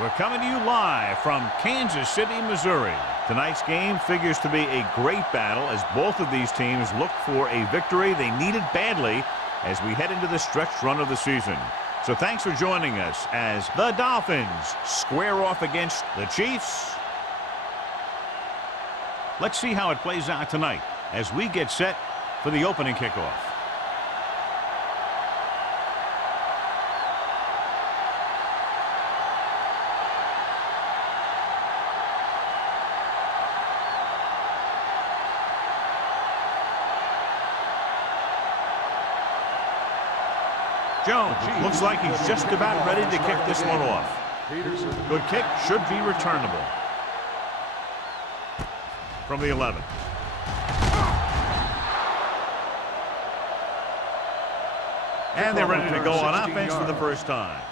We're coming to you live from Kansas City, Missouri. Tonight's game figures to be a great battle as both of these teams look for a victory they needed badly as we head into the stretch run of the season. So thanks for joining us as the Dolphins square off against the Chiefs. Let's see how it plays out tonight as we get set for the opening kickoff. Jones looks like he's just about ready to kick this one off. Good kick, should be returnable. From the 11. And they're ready to go on offense for the first time.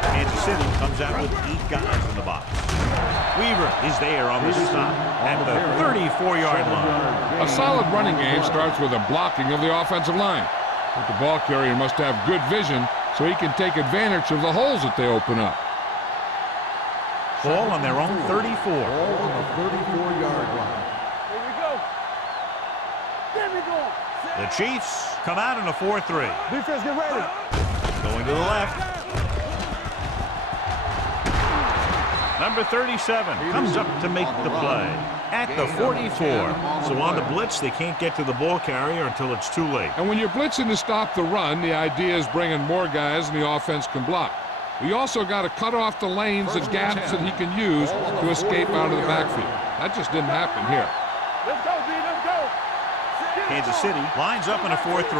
Kansas City comes out with 8 guys in the box. Weaver is there on the stop at the 34-yard line. A solid running game starts with a blocking of the offensive line. But the ball carrier must have good vision so he can take advantage of the holes that they open up. Ball on their own 34. Ball on the 34-yard line. Here we go. There we go. The Chiefs come out in a 4-3. Defense, get ready. Going to the left. Number 37 comes up to make the play at the 44. So on the blitz, they can't get to the ball carrier until it's too late. And when you're blitzing to stop the run, the idea is bringing more guys than the offense can block. We also got to cut off the lanes and gaps that he can use to escape out of the backfield. That just didn't happen here. Let's go, D. Let's go. Kansas City lines up in a 4-3. Let's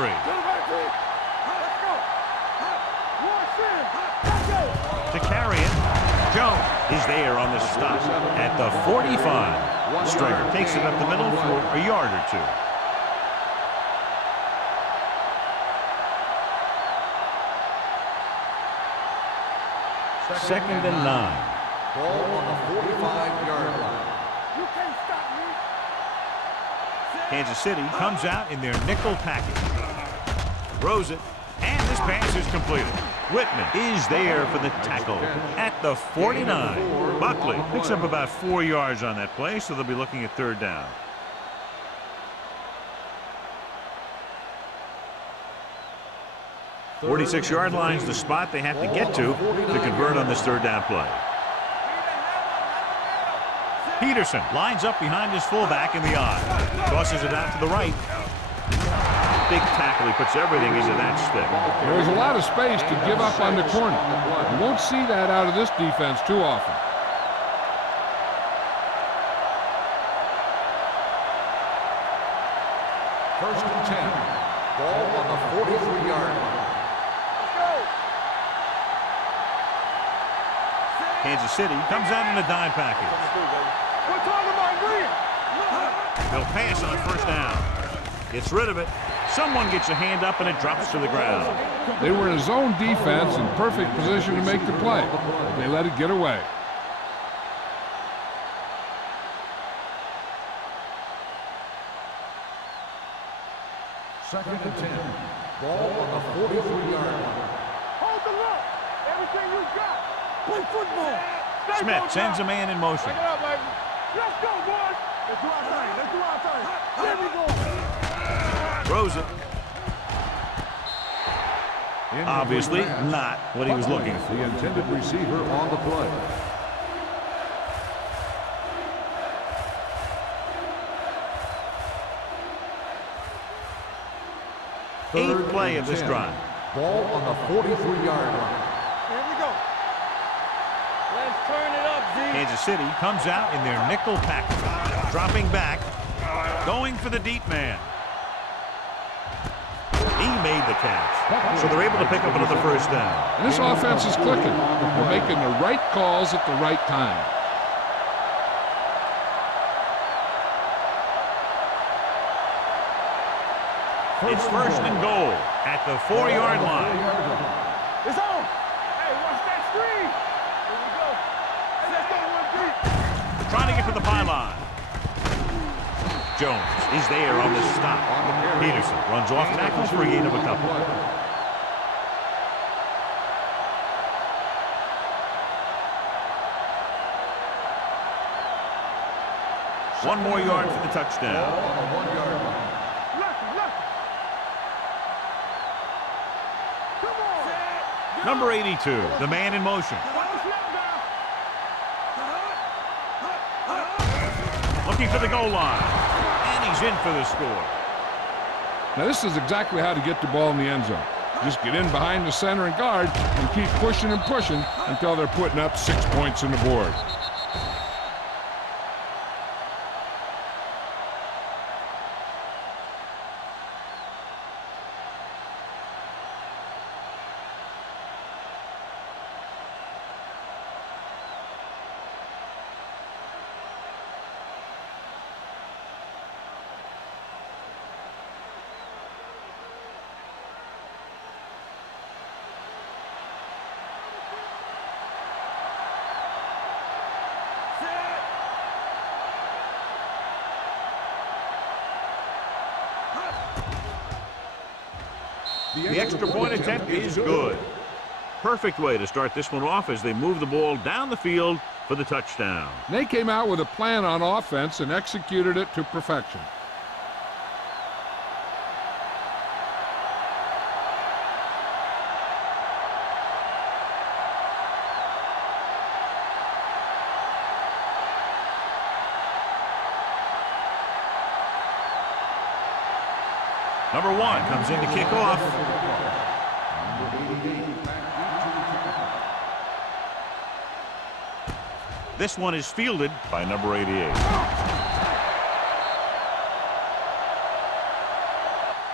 go. To carry it, Jones is there on the stop at the 45. Stringer takes it up the middle for a yard or two. Second and 9. Ball on the 45-yard line. You can't stop me. Kansas City comes out in their nickel package. Throws it, and this pass is completed. Whitman is there for the tackle at the 49. Buckley picks up about 4 yards on that play, so they'll be looking at third down. "46-yard line's the spot they have to get to convert on this third down play. Peterson lines up behind his fullback in the I. Tosses it out to the right. Big tackle. He puts everything into that stick. There's a lot of space to give up on the corner. You won't see that out of this defense too often. First and 10. Ball on the 43-yard line. Kansas City comes out in a dime package. We're talking about green. They'll pass on first down. Gets rid of it. Someone gets a hand up and it drops to the ground. They were in a zone defense in perfect position to make the play. They let it get away. Second and 10. Ball on the 43-yard line. Hold the look. Everything you got. Play football. Smith sends a man in motion. Pick it up, baby. Let's go, boys. Let's do our thing. Let's do our thing. There we go. Throws it. Obviously not what he was looking for. The intended receiver on the play. Eighth play of this drive. Ball on the 43-yard line. Here we go. Let's turn it up, Z. Kansas City comes out in their nickel package. Dropping back. Going for the deep man. He made the catch. So they're able to pick up another first down. And this offense is clicking. They're making the right calls at the right time. It's first and goal at the 4-yard line. It's on. Jones is there on the stop. Peterson runs off tackle for a gain of a couple. One more yard for the touchdown. Number 82, the man in motion. Looking for the goal line. And he's in for the score. Now this is exactly how to get the ball in the end zone. Just get in behind the center and guard and keep pushing and pushing until they're putting up 6 points on the board. The extra point attempt is good. Perfect way to start this one off as they move the ball down the field for the touchdown. They came out with a plan on offense and executed it to perfection. Number 1 comes in to kick off. This one is fielded by number 88.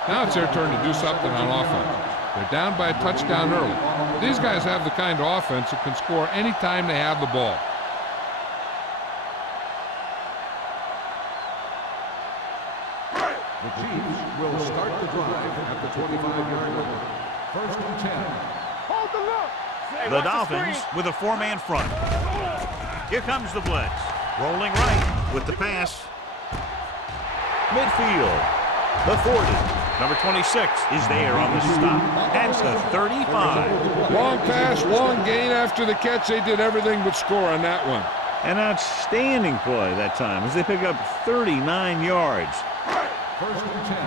Now it's their turn to do something on offense. They're down by a touchdown early. These guys have the kind of offense that can score anytime they have the ball. The Chiefs will start the drive at the 25-yard line. 1st and 10. Hold the look. The Dolphins with a 4-man front. Here comes the blitz. Rolling right with the pass. Midfield. The 40. Number 26 is there on the stop. That's the 35. Long pass, long gain after the catch. They did everything but score on that one. An outstanding play that time as they pick up 39 yards. 1st and 10.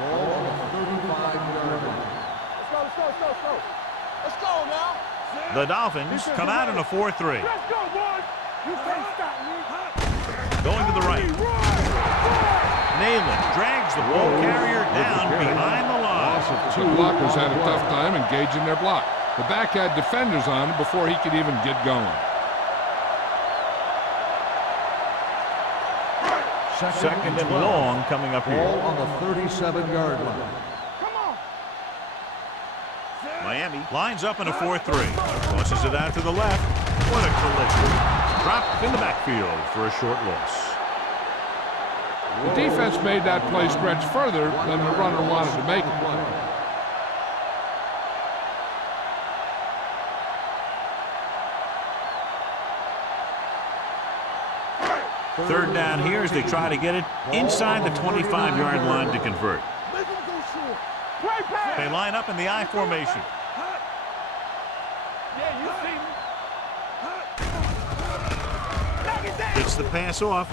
Ball on the 35-yard line. Let's go now. The Dolphins come out in a 4-3. Let's go, boys. You can't stop me. Going to the right. Nalen drags the ball carrier down behind the line. Two blockers had a tough time engaging their block. The back had defenders on him before he could even get going. Second and long coming up here. Ball on the 37-yard line. Miami lines up in a 4-3. Tosses it out to the left. What a collision. Dropped in the backfield for a short loss. The defense made that play stretch further than the runner wanted to make it. Third down here as they try to get it inside the 25-yard line to convert. They line up in the I formation. Gets the pass off.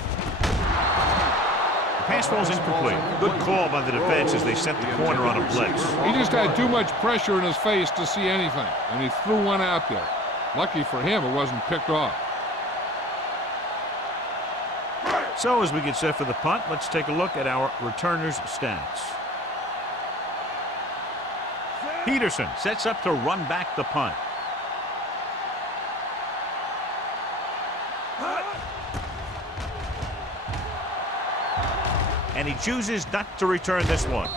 The pass falls incomplete. Good call by the defense as they sent the corner on a blitz. He just had too much pressure in his face to see anything, and he threw one out there. Lucky for him, it wasn't picked off. So as we get set for the punt, let's take a look at our returners' stats. Peterson sets up to run back the punt. And he chooses not to return this one.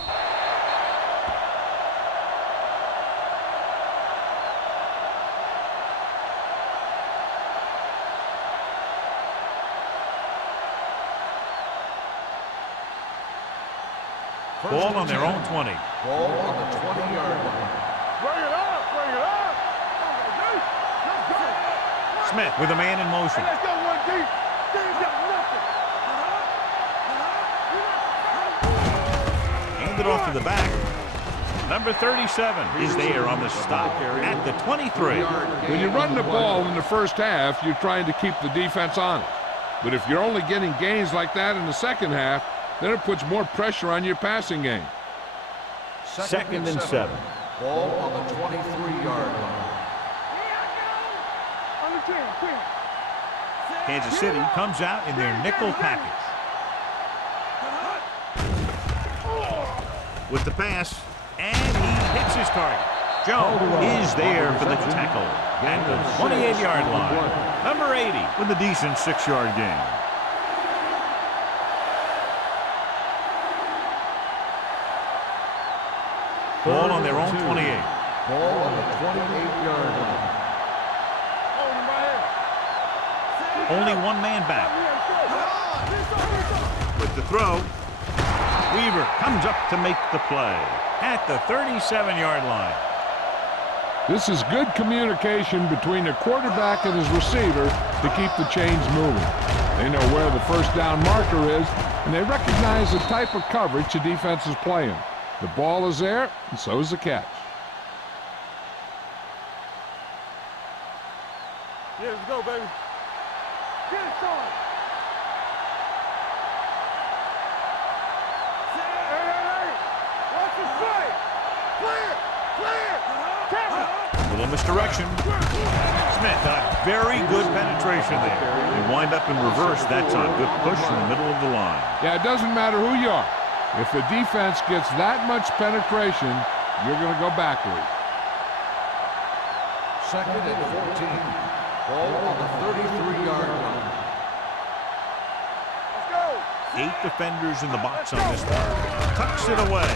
Ball on their own 20. Ball on the 20-yard line. Bring it up, bring it up. Smith with a man in motion. Let's go one deep. They ain't got nothing. Hand it off to the back. Number 37 is there on the stop at the 23. When you run the ball in the first half, you're trying to keep the defense honest. But if you're only getting gains like that in the second half, then it puts more pressure on your passing game. Second and 7. Ball on the 23-yard line. Kansas City comes out in their nickel package. With the pass, and he hits his target. Jones is there for the tackle at the 28-yard line. Number 80 with a decent 6-yard gain. Ball on their own 28. Ball on the 28-yard line. Only one man back. With the throw, Weaver comes up to make the play at the 37-yard line. This is good communication between the quarterback and his receiver to keep the chains moving. They know where the first down marker is, and they recognize the type of coverage the defense is playing. The ball is there, and so is the catch. Yeah, let's go, baby. Get it started. Hey. Watch the strike. Clear. A little misdirection. Smith got very good penetration there. They wind up in reverse that time. Good push in the middle of the line. Yeah, it doesn't matter who you are. If the defense gets that much penetration, you're going to go backward. Second and 14. Ball on the 33-yard line. Let's go. 8 defenders in the box on this one. Tucks it away.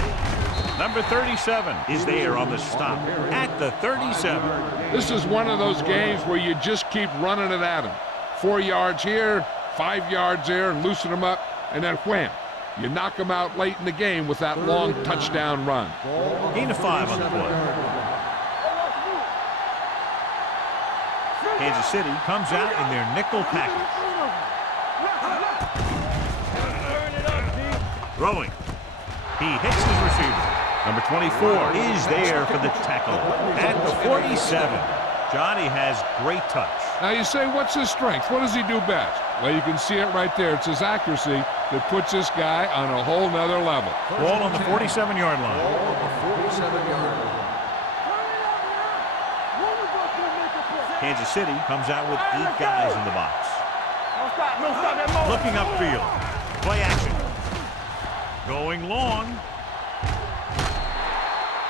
Number 37 is there on the stop at the 37. This is one of those games where you just keep running it at them. 4 yards here, 5 yards there, and loosen them up, and then wham. You knock them out late in the game with that long touchdown run. Gain of 5 on the play. Kansas City comes out in their nickel package. Throwing. He hits his receiver. Number 24 is there for the tackle at the 47. Johnny has great touch. Now you say, what's his strength? What does he do best? Well, you can see it right there. It's his accuracy that puts this guy on a whole nother level. Ball on the 47-yard line. Ball on the 47-yard line. Kansas City comes out with 8 guys in the box. No stop that moment. Looking upfield. Play action. Going long.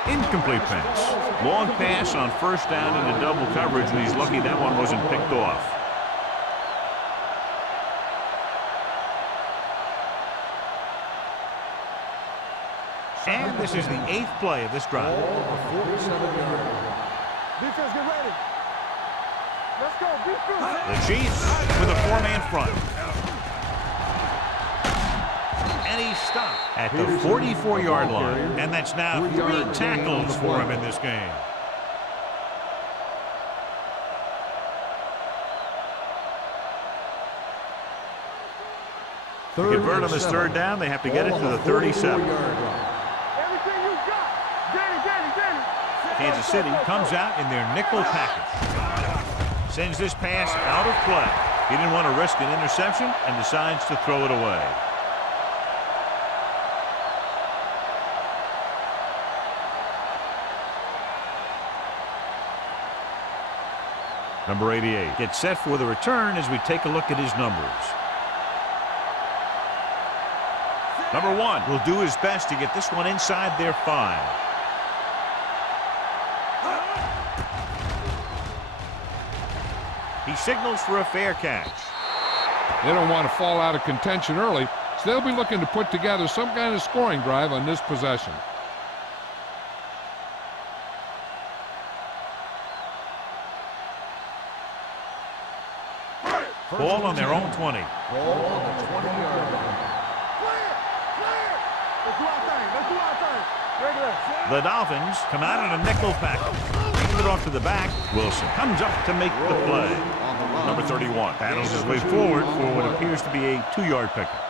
Incomplete pass. Long pass on first down into double coverage, and he's lucky that one wasn't picked off. And this is the 8th play of this drive. Ball on the 47-yard line. Defense, get ready. Let's go, defense. The Chiefs with a 4-man front. And he stopped at the 44-yard line. And that's now 3 tackles for him in this game. To convert on this 3rd down, they have to get it to the 37. Everything you got. Danny. Kansas City comes out in their nickel package. Sends this pass out of play. He didn't want to risk an interception and decides to throw it away. Number 88 gets set for the return as we take a look at his numbers. Number 1 will do his best to get this one inside their 5. He signals for a fair catch. They don't want to fall out of contention early, so they'll be looking to put together some kind of scoring drive on this possession. Ball on their own 20. Ball on the 20-yard line. Clear. Let's do our thing. Regular. The Dolphins come out in a nickel package. Hand it off to the back. Wilson comes up to make the play. Number 31 battles his way forward for what appears to be a 2-yard pickup.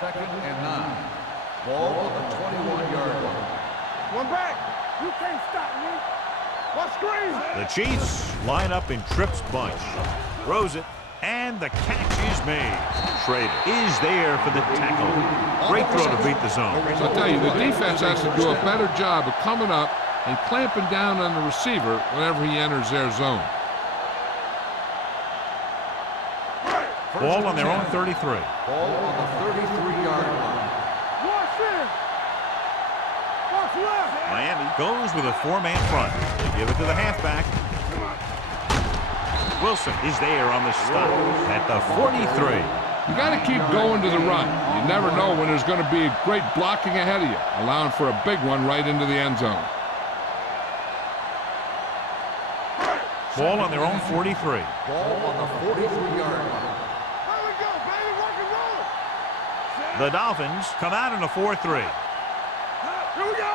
Second and 9. Ball on the 21-yard line. One back. You can't stop me. One screen. The Chiefs line up in trips bunch. Throws it, and the catch is made. Schrader is there for the tackle. Great throw to beat the zone. So I'll tell you, the defense has to do a better job of coming up and clamping down on the receiver whenever he enters their zone. Ball on their own 33. Ball on the 33-yard line. Watch in. Watch left. Miami goes with a four-man front. They give it to the halfback. Wilson is there on the stop at the 43. You got to keep going to the run. You never know when there's going to be great blocking ahead of you, allowing for a big one right into the end zone. Ball on their own 43. Ball on the 43-yard line. Here we go, baby. Rock and roll. The Dolphins come out in a 4-3. Here we go.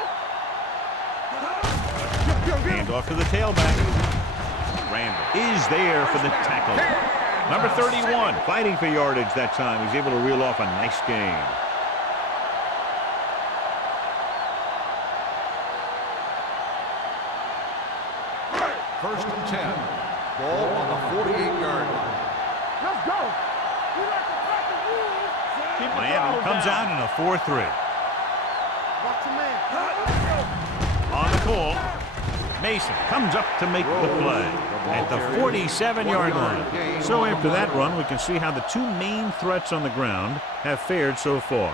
Hand off to the tailback. Randall is there for the tackle. Number 31 fighting for yardage that time. He's able to reel off a nice gain. First and 10. Ball on the 48-yard line. Let's go. We like to crack the rules. Keep the Miami throttle comes down. out in a 4-3. Watch your man. On the call, Mason comes up to make the play at the 47-yard line. So after that run, we can see how the two main threats on the ground have fared so far.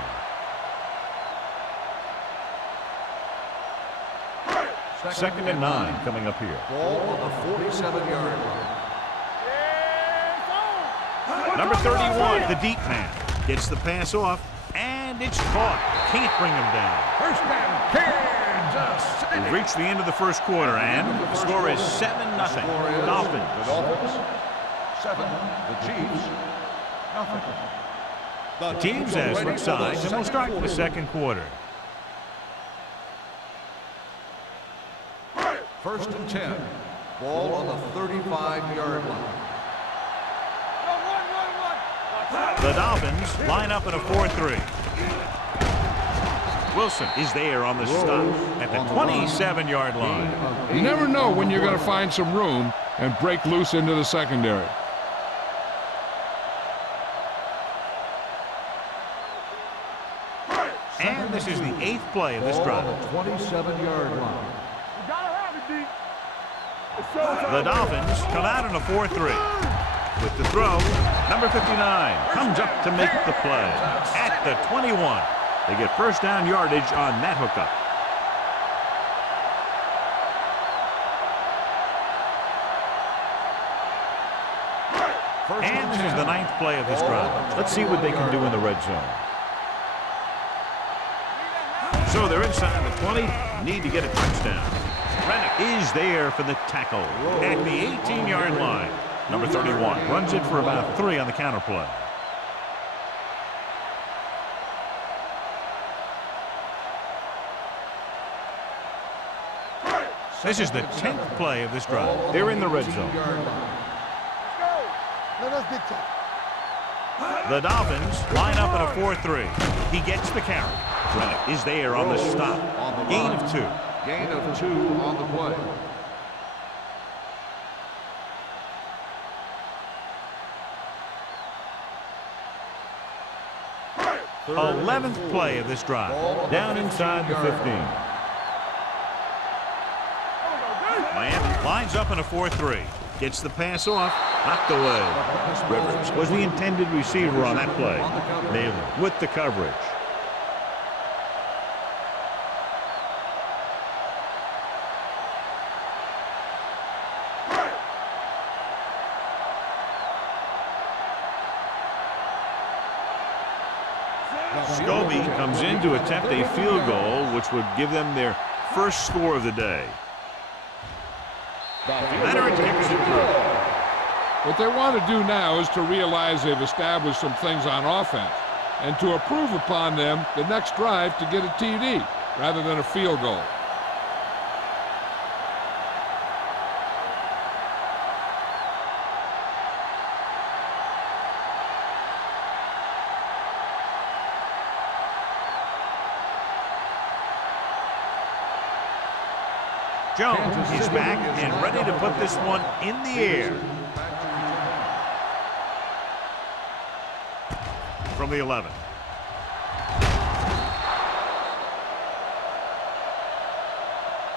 Second and 9 coming up here. Ball on the 47-yard line. Number 31, the deep man, gets the pass off, and it's caught. Can't bring him down. First down, Kansas City. We've reached the end of the first quarter, and the score is 7-0. The Dolphins. Dolphins. 7. The Chiefs. Nothing. The teams as switch sides, and we'll start the second quarter. First and 10. Ball on the 35-yard line. The Dolphins line up in a 4-3. Wilson is there on the stop at the 27-yard line. You never know when you're going to find some room and break loose into the secondary. And this is the 8th play of this drive. Ball on the 27-yard line. You gotta have it, D. It's showtime. The Dolphins come out in a 4-3. With the throw, number 59 comes up to make the play at the 21. They get first down yardage on that hookup. And this is the 9th play of this drive. Let's see what they can do in the red zone. So they're inside the 20, need to get a touchdown. Rennick is there for the tackle at the 18-yard line. Number 31 runs it for about 3 on the counter play. This is the 10th play of this drive. They're in the red zone. Let us dictate. The Dolphins line up in a 4-3. He gets the carry. Rennick is there on the stop. Gain of 2. Gain of 2 on the play. 11th play of this drive. Down inside the 15. Miami lines up in a 4-3. Gets the pass off. Knocked away. Rivers was the intended receiver on that play. Nailed it with the coverage. Scobie comes in to attempt a field goal, which would give them their first score of the day. Leonard kicks it through. What they want to do now is to realize they've established some things on offense and to improve upon them the next drive to get a TD rather than a field goal. Jones is back and ready to put this one in the air. From the 11.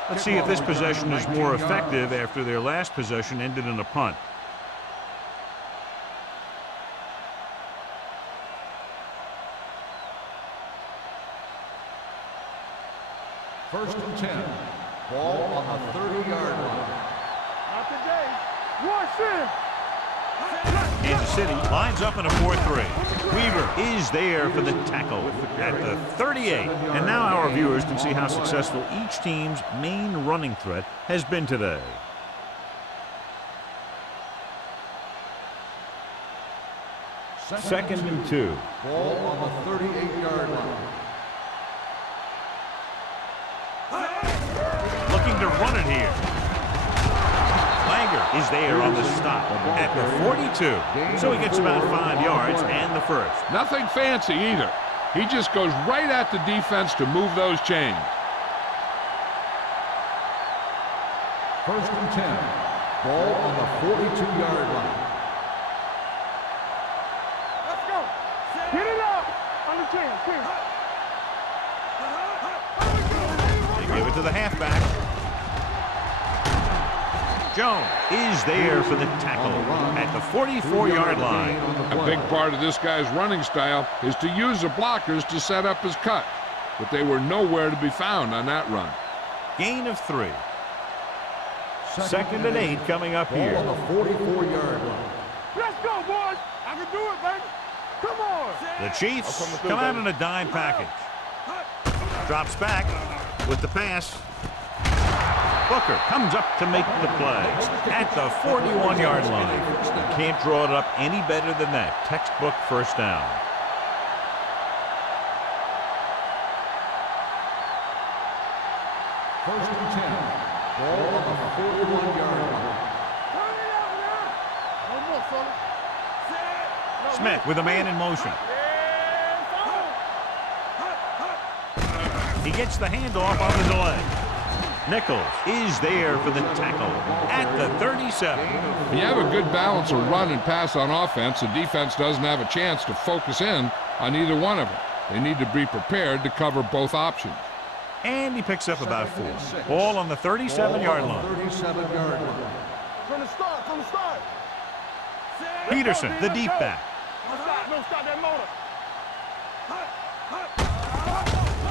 Let's see if this possession is more effective after their last possession ended in a punt. First and 10. Ball on the 30-yard line. Not today. Watch it. Kansas City lines up in a 4-3. Weaver is there for the tackle at the 38. And now our viewers can see how successful each team's main running threat has been today. Second and 2. Ball on the 38-yard line. Looking to run it here. Langer is there on the stop at the 42. So he gets about 5 yards and the first. Nothing fancy either. He just goes right at the defense to move those chains. First and 10. Ball on the 42-yard line. Let's go. Get it up. On the 10. They give it to the halfback. Jones is there for the tackle at the 44-yard line. A big part of this guy's running style is to use the blockers to set up his cut, but they were nowhere to be found on that run. Gain of 3. Second and 8 coming up here. Ball on the 44-yard line. Let's go, boys. I can do it, baby. Come on. The Chiefs come out in a dime package. Drops back with the pass. Booker comes up to make the play at the 41-yard line. You can't draw it up any better than that. Textbook first down. First and 10. Ball on the 41-yard line. Turn it out now. One more, fella. Smith with a man in motion. He gets the handoff on the delay. Nichols is there for the tackle at the 37. When you have a good balance of run and pass on offense, the defense doesn't have a chance to focus in on either one of them. They need to be prepared to cover both options. And he picks up about 4. Ball on the 37-yard line. 37-yard line. From the start. Peterson, the deep back. Don't stop that motor.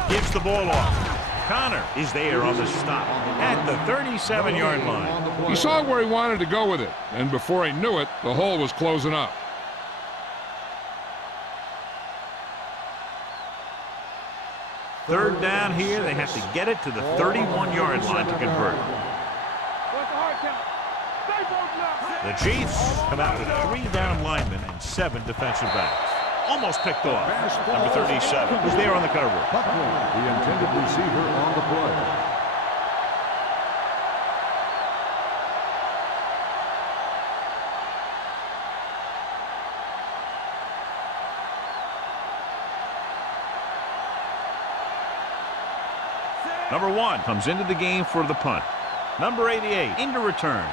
Gives the ball off. Connor is there on the stop at the 37-yard line. He saw where he wanted to go with it, and before he knew it, the hole was closing up. Third down here. They have to get it to the 31-yard line to convert. What's the hard count? Stay broken up. The Chiefs come out with 3 down linemen and 7 defensive backs. Almost picked off. Number 37 was there on the cover. Buckland, the intended receiver on the play. Number 1 comes into the game for the punt. Number 88 into return.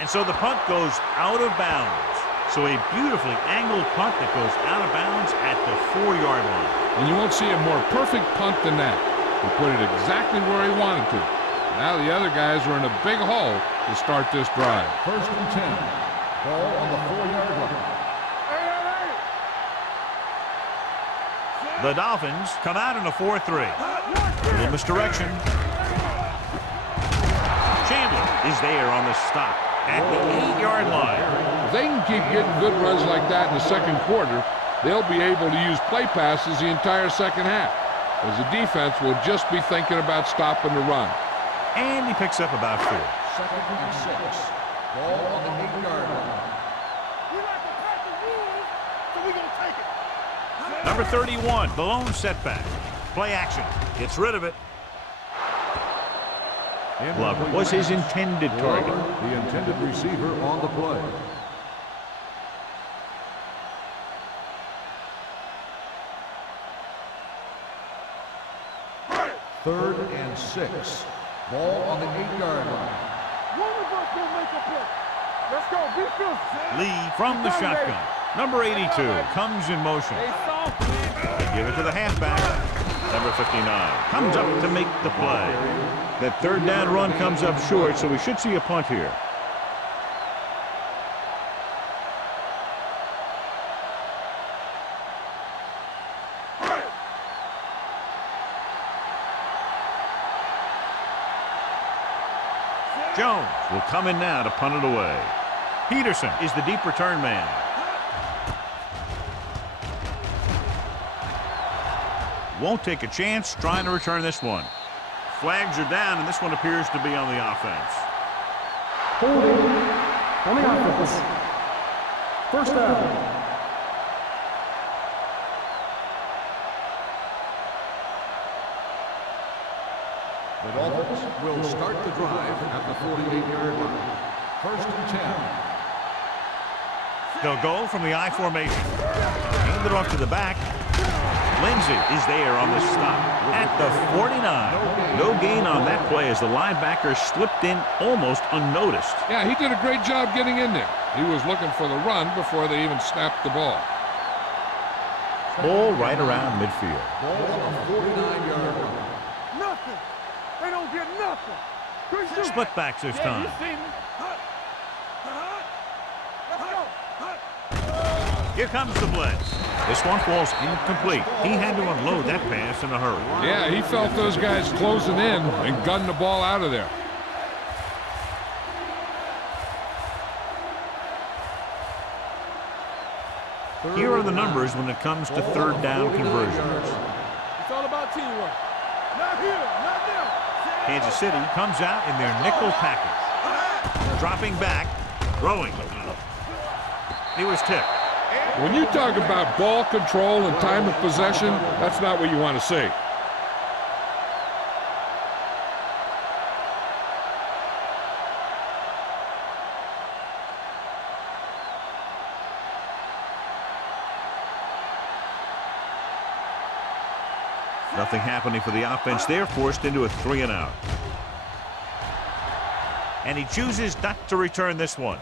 And so the punt goes out of bounds. So a beautifully angled punt that goes out of bounds at the 4-yard line. And you won't see a more perfect punt than that. He put it exactly where he wanted to. Now the other guys are in a big hole to start this drive. First and 10. Ball on the 4-yard line. The Dolphins come out in a 4-3. Little misdirection. Chandler is there on the stop at the 8-yard line. If they can keep getting good runs like that in the second quarter, they'll be able to use play passes the entire second half, as the defense will just be thinking about stopping the run. And he picks up about 4. Second and 6. Ball on the 8-yard line. We like to pass the rules, so we're going to take it. Number 31, the lone setback. Play action. Gets rid of it. Glover was his intended target. The intended receiver on the play. 3rd and 6. Ball on the 8-yard line. One of us will make a play. Let's go. Be fierce. Lee from the shotgun. Number 82 comes in motion. They give it to the halfback. Number 59 comes up to make the play. That 3rd down run comes up short, so we should see a punt here. Jones will come in now to punt it away. Peterson is the deep return man. Won't take a chance trying to return this one. Flags are down, and this one appears to be on the offense. Holding on the offense. First down. The Dolphins will start the drive at the 48-yard line. 1st and 10. They'll go from the I formation. Hand it off to the back. Lindsey is there on the stop at the 49. No gain on that play as the linebacker slipped in almost unnoticed. Yeah, he did a great job getting in there. He was looking for the run before they even snapped the ball. Ball right around midfield. Ball on the 49-yard line. Nothing. They don't get nothing. Split backs this time. Here comes the blitz. This one falls incomplete. He had to unload that pass in a hurry. Yeah, he felt those guys closing in and gunned the ball out of there. Here are the numbers when it comes to 3rd down conversions. It's all about teamwork. Not here, not there. Kansas City comes out in their nickel package. Dropping back, throwing. He was tipped. When you talk about ball control and time of possession, that's not what you want to see. Nothing happening for the offense. They're forced into a 3-and-out. And he chooses not to return this one.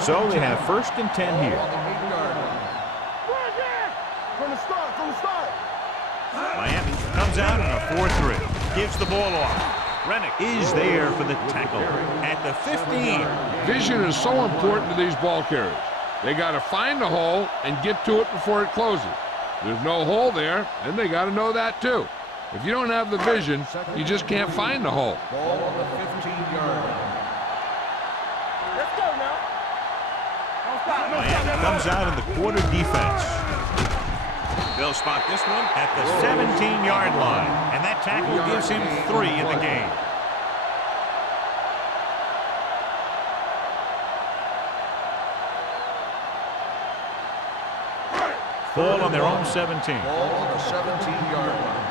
So they have 1st and 10 here. From the start, Miami comes out in a 4-3. Gives the ball off. Rennick is there for the tackle at the 15. Vision is so important to these ball carriers. They got to find the hole and get to it before it closes. There's no hole there, and they got to know that too. If you don't have the vision, you just can't find the hole. Ball on the 15-yard line. Let's go now. Don't stop, don't Miami stop. comes out in the quarter defense. They'll spot this one at the 17-yard line, and that tackle gives him 3 in the game. Ball on their own 17. Ball on the 17-yard line.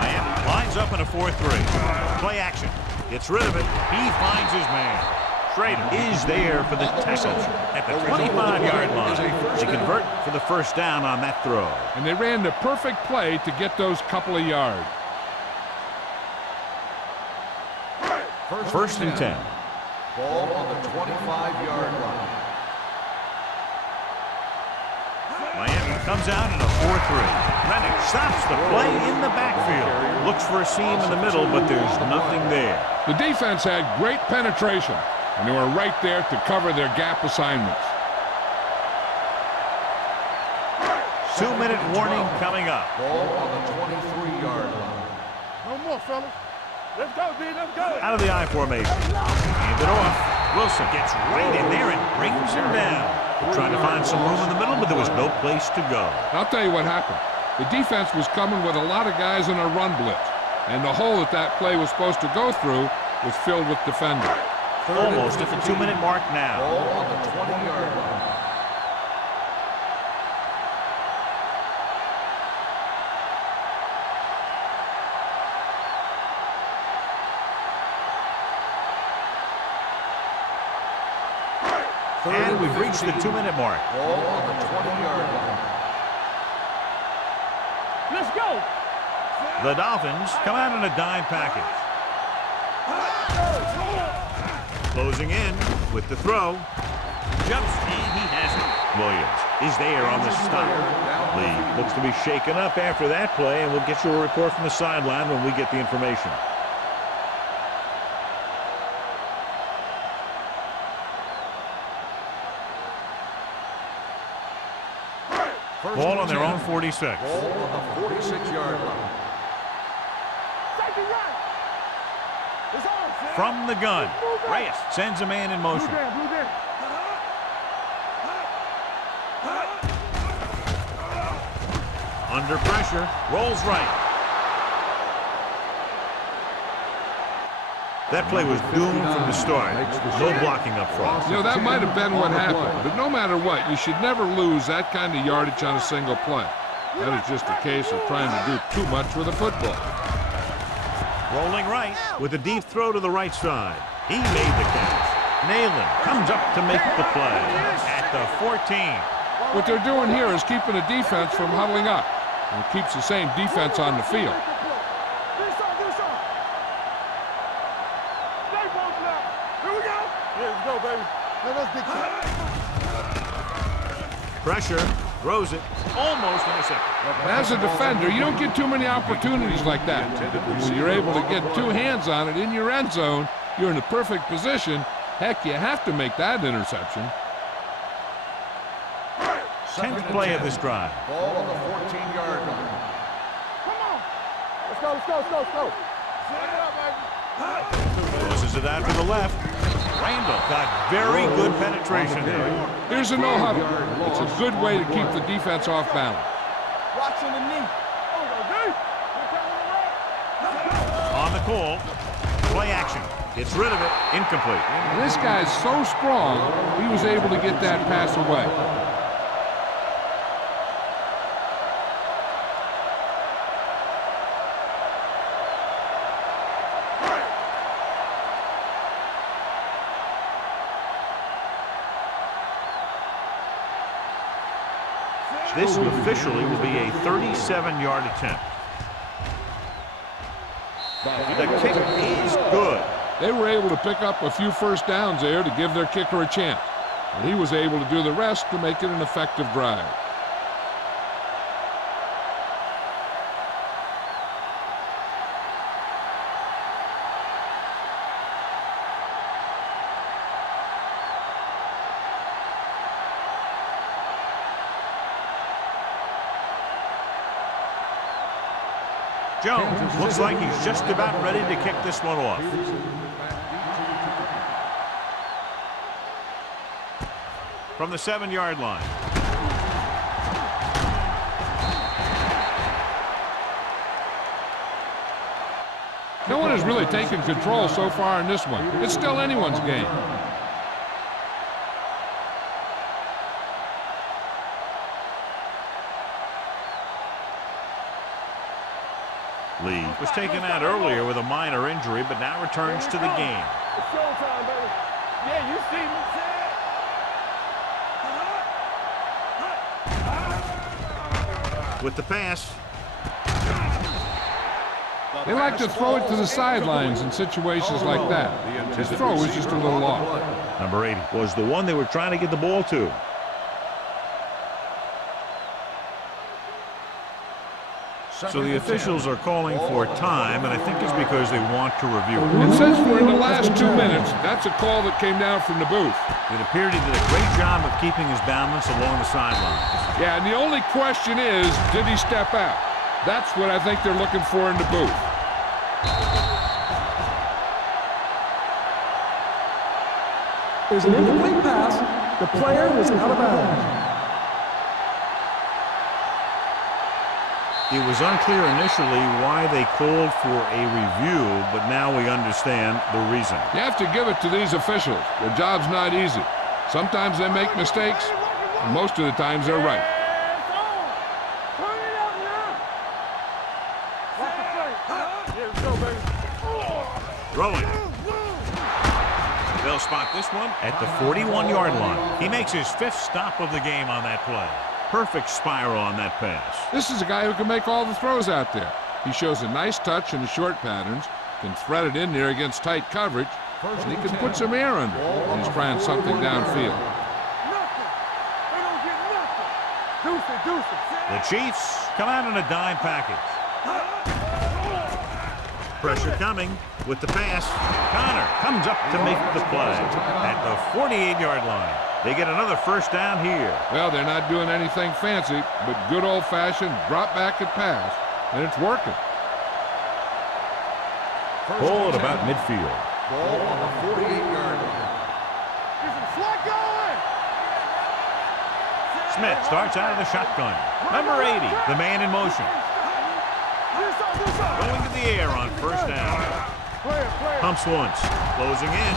Miami lines up in a 4-3. Play action. Gets rid of it. He finds his man. Schrader is there for the tackle at the 25-yard line. They convert for the 1st down on that throw. And they ran the perfect play to get those couple of yards. 1st and 10. Ball on the 25-yard line. Miami comes out in a 4-3. Rennick stops the play in the backfield. Looks for a seam in the middle, but there's nothing there. The defense had great penetration, and they were right there to cover their gap assignments. 2-minute warning coming up. Ball on the 23-yard line. No more, fellas. Let's go, D. Let's go. Out of the I formation. Hand it off. Wilson gets right in there and brings him down. Trying to find some room in the middle, but there was no place to go. I'll tell you what happened. The defense was coming with a lot of guys in a run blitz, and the hole that play was supposed to go through was filled with defenders. Almost at the 2-minute mark now. Ball on the 20-yard line. And we've reached the 2-minute mark. Ball on the 20-yard line. Let's go. The Dolphins come out in a dime package. Closing in with the throw. Jumps, and he has it. Williams is there on the stop. Lee looks to be shaken up after that play, and we'll get you a report from the sideline when we get the information. Ball on their own 46. Ball on the 46-yard line. Take it right. It's on, Sam. From the gun, Reyes sends a man in motion. Blue down, blue down. Under pressure, rolls right. That play was doomed from the start. No blocking up front. You know, that might have been what happened, but no matter what, you should never lose that kind of yardage on a single play. That is just a case of trying to do too much with a football. Rolling right with a deep throw to the right side. He made the catch. Nayland comes up to make the play at the 14. What they're doing here is keeping the defense from huddling up, and it keeps the same defense on the field. Go, baby. Let's get Pressure, throws it, almost intercepted. As a defender, you don't get too many opportunities like that. When you're able to get two hands on it in your end zone, you're in the perfect position. Heck, you have to make that interception. 10th play of this drive. Ball on the 14-yard line. Come on. Let's go, let's go, let's go, let's go. Set it up, baby. Crosses it out to the left. Randall got very good penetration there. Here's a no huddle. It's a good way to keep the defense off balance. Watching the knee. On the call, play action. Gets rid of it, incomplete. And this guy's so strong, he was able to get that pass away. This officially will be a 37-yard attempt. The kick is good. They were able to pick up a few first downs there to give their kicker a chance. And he was able to do the rest to make it an effective drive. Jones looks like he's just about ready to kick this one off. From the 7-yard line. No one has really taken control so far in this one. It's still anyone's game. Lee was taken out earlier with a minor injury, but now returns to the game. It's showtime, baby. Yeah, you see me, With the pass. They like to throw it to the sidelines in situations like that. His throw was just a little off. Number 80 was the one they were trying to get the ball to. So the officials are calling for time, and I think it's because they want to review it. It says we're in the last 2 minutes. That's a call that came down from the booth. It appeared he did a great job of keeping his balance along the sidelines. Yeah, and the only question is, did he step out? That's what I think they're looking for in the booth. There's an incomplete pass. The player was out of bounds. It was unclear initially why they called for a review, but now we understand the reason. You have to give it to these officials. Their job's not easy. Sometimes they make mistakes, and most of the times they're right. Throwing. They'll spot this one at the 41-yard line. He makes his 5th stop of the game on that play. Perfect spiral on that pass. This is a guy who can make all the throws out there. He shows a nice touch in the short patterns, can thread it in there against tight coverage, and he can put some air under it when he's trying something downfield. The Chiefs come out in a dime package. Pressure coming with the pass. Connor comes up to make the play at the 48-yard line. They get another first down here. Well, they're not doing anything fancy, but good old-fashioned drop back and pass, and it's working. Ball at about midfield. Ball on the 48-yard line. Smith starts out of the shotgun. Number 80, the man in motion. Going to the air on first down. Pumps once. Closing in.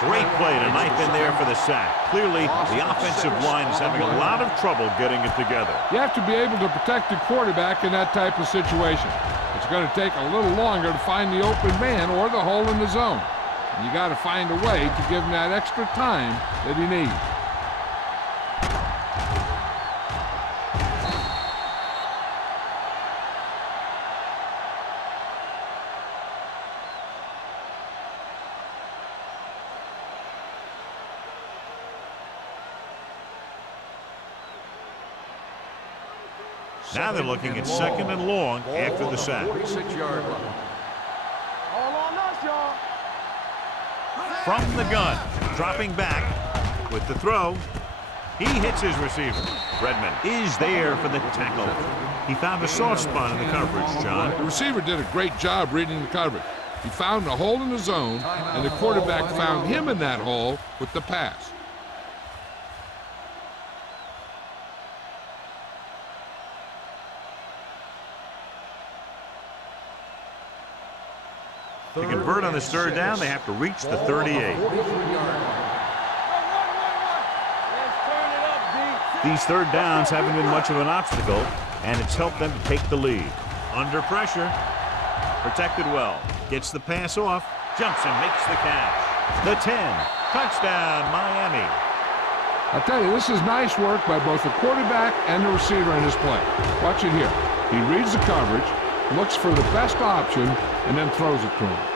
Great play to knife in there for the sack. Clearly, the offensive line is having a lot of trouble getting it together. You have to be able to protect your quarterback in that type of situation. It's going to take a little longer to find the open man or the hole in the zone. And you got to find a way to give him that extra time that he needs. Now they're looking at 2nd and long after the sack. 46-yard line. From the gun, dropping back with the throw. He hits his receiver. Redmond is there for the tackle. He found a soft spot in the coverage, John. The receiver did a great job reading the coverage. He found a hole in the zone, and the quarterback found him in that hole with the pass. To convert on this 3rd down, they have to reach the 38. These 3rd downs haven't been much of an obstacle, and it's helped them to take the lead. Under pressure, protected well. Gets the pass off, jumps and makes the catch. The 10, touchdown, Miami. I tell you, this is nice work by both the quarterback and the receiver in his play. Watch it here. He reads the coverage, looks for the best option, and then throws it to him.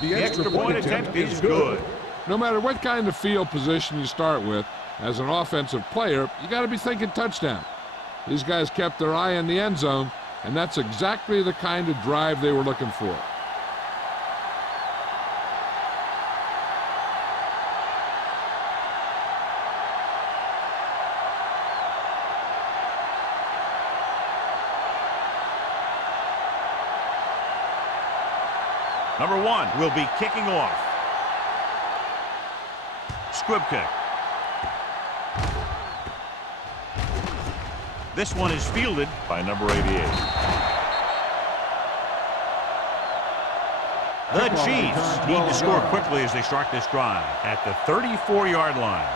The extra point attempt is good. No matter what kind of field position you start with, as an offensive player, you got to be thinking touchdown. These guys kept their eye on the end zone, and that's exactly the kind of drive they were looking for. Number 1 will be kicking off. Squib kick. This one is fielded by number 88. The Chiefs need to score quickly as they start this drive at the 34-yard line.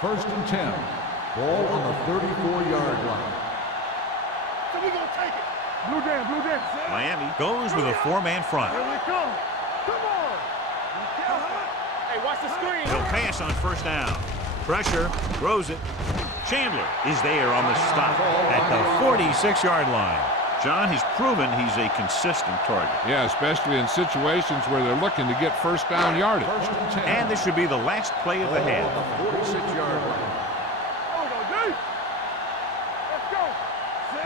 First and 10. Ball on the 34-yard line. So we gonna take it. Blue down, blue down. Miami goes with a 4-man front. Here we come. Come on. Hey, watch the screen. He'll pass on first down. Pressure, throws it. Chandler is there on the stop at the 46-yard line. John, he's proven he's a consistent target. Yeah, especially in situations where they're looking to get first down yardage. First and 10. And this should be the last play of the half. Ball on the 46-yard line.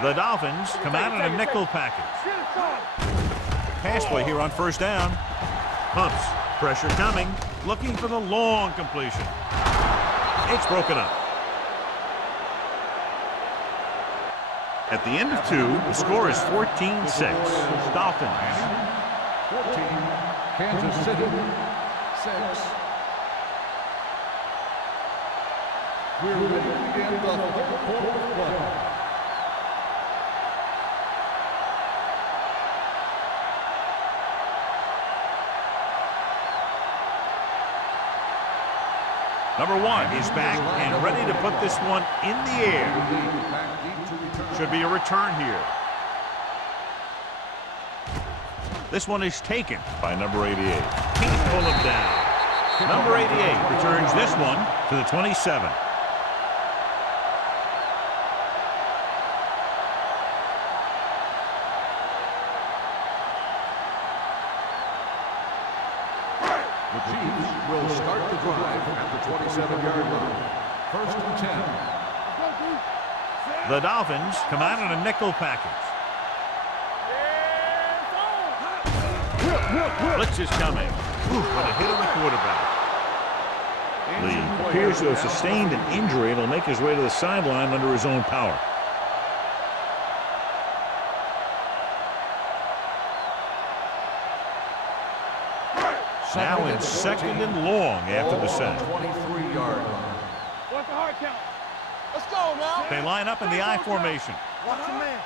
The Dolphins come out in a nickel package. pass play here on first down. Pumps. Pressure coming. Looking for the long completion. It's broken up. At the end of 2, the score is 14-6. Dolphins. 14, Kansas City, 6. We're ready to begin the third quarter of play. Number 1 is back and ready to put this one in the air. Should be a return here. This one is taken by number 88. Can't pull him down. Number 88 returns this one to the 27. The Chiefs will start the drive at the 27-yard line. First and 10. The Dolphins come out in a nickel package. Blitz is coming. What a hit on the quarterback. Lee appears to have sustained an injury and will make his way to the sideline under his own power. Now in second and long after the set. 23-yard line. What's the hard count? Let's go now. They line up in the I formation. Watch the man.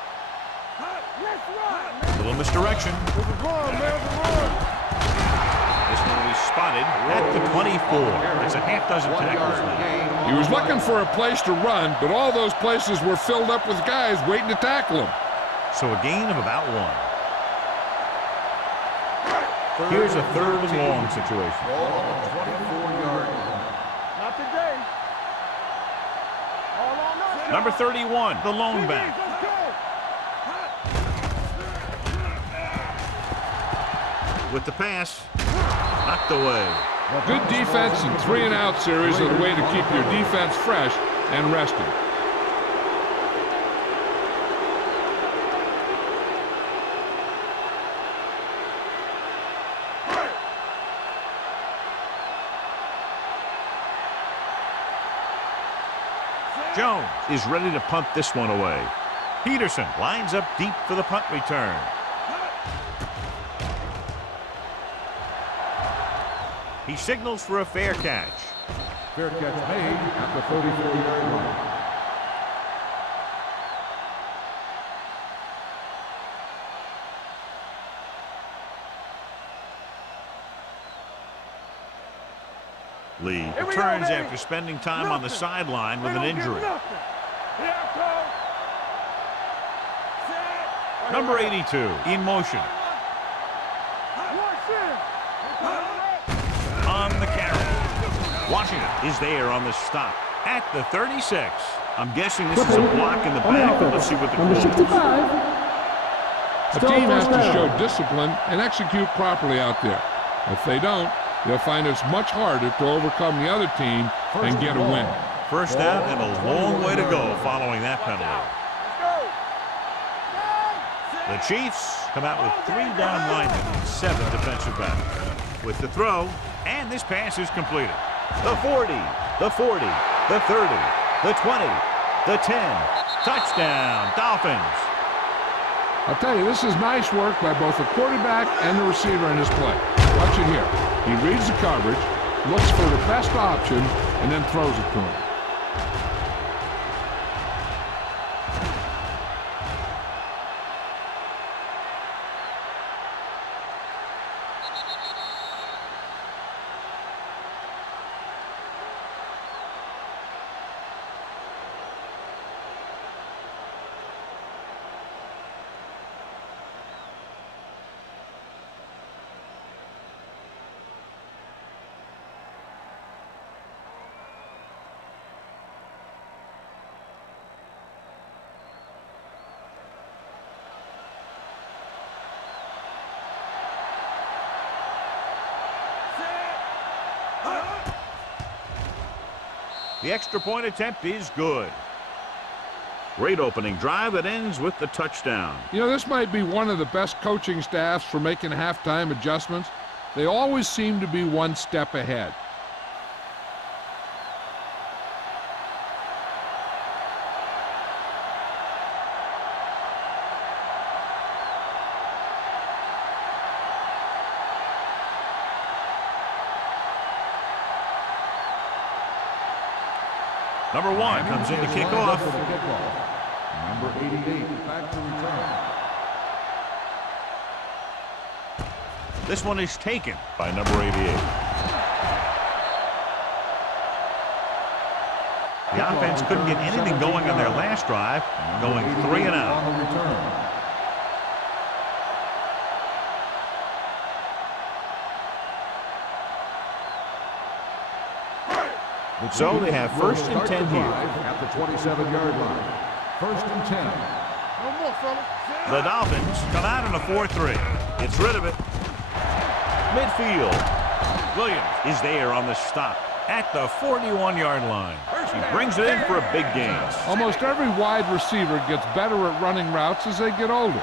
Let's run, man. Little misdirection. There's a run, man. There's a run. This one will be spotted at the 24. That's a half dozen tackles now. He was looking for a place to run, but all those places were filled up with guys waiting to tackle him. So a gain of about 1. Here's a third and long situation. Ball on the 24-yard line. Not today. All on us. Number 31, the lone back. Let's go. With the pass, knocked away. Good defense and 3-and-out series are the way to keep your defense fresh and rested. Jones is ready to punt this one away. Peterson lines up deep for the punt return. He signals for a fair catch. Fair catch made at the 34-yard line. Lee returns after spending time on the sideline with an injury. Number 82 in motion. On the carry. Washington is there on the stop at the 36. I'm guessing this is a block in the back. Let's see what the call is. A team has to show discipline and execute properly out there. If they don't, they'll find it's much harder to overcome the other team and get a win. First down and a long way to go following that penalty. The Chiefs come out with 3 down linemen and 7 defensive backs. With the throw, and this pass is completed. The 40, the 40, the 30, the 20, the 10. Touchdown, Dolphins. I'll tell you, this is nice work by both the quarterback and the receiver in his play. Watch it here. He reads the coverage, looks for the best option, and then throws it to him. The extra point attempt is good. Great opening drive that ends with the touchdown. You know, this might be one of the best coaching staffs for making halftime adjustments. They always seem to be one step ahead. Number 1 comes in to kick off. Number 88 back to return. This one is taken by number 88. The offense couldn't get anything going on their last drive, going 3 and out. On the return. So they have first and 10 here. At the 27-yard line. First and 10. No more, fellas. The Dolphins come out in a 4-3. Gets rid of it. Midfield. Williams is there on the stop at the 41-yard line. He brings it in for a big gain. Almost every wide receiver gets better at running routes as they get older,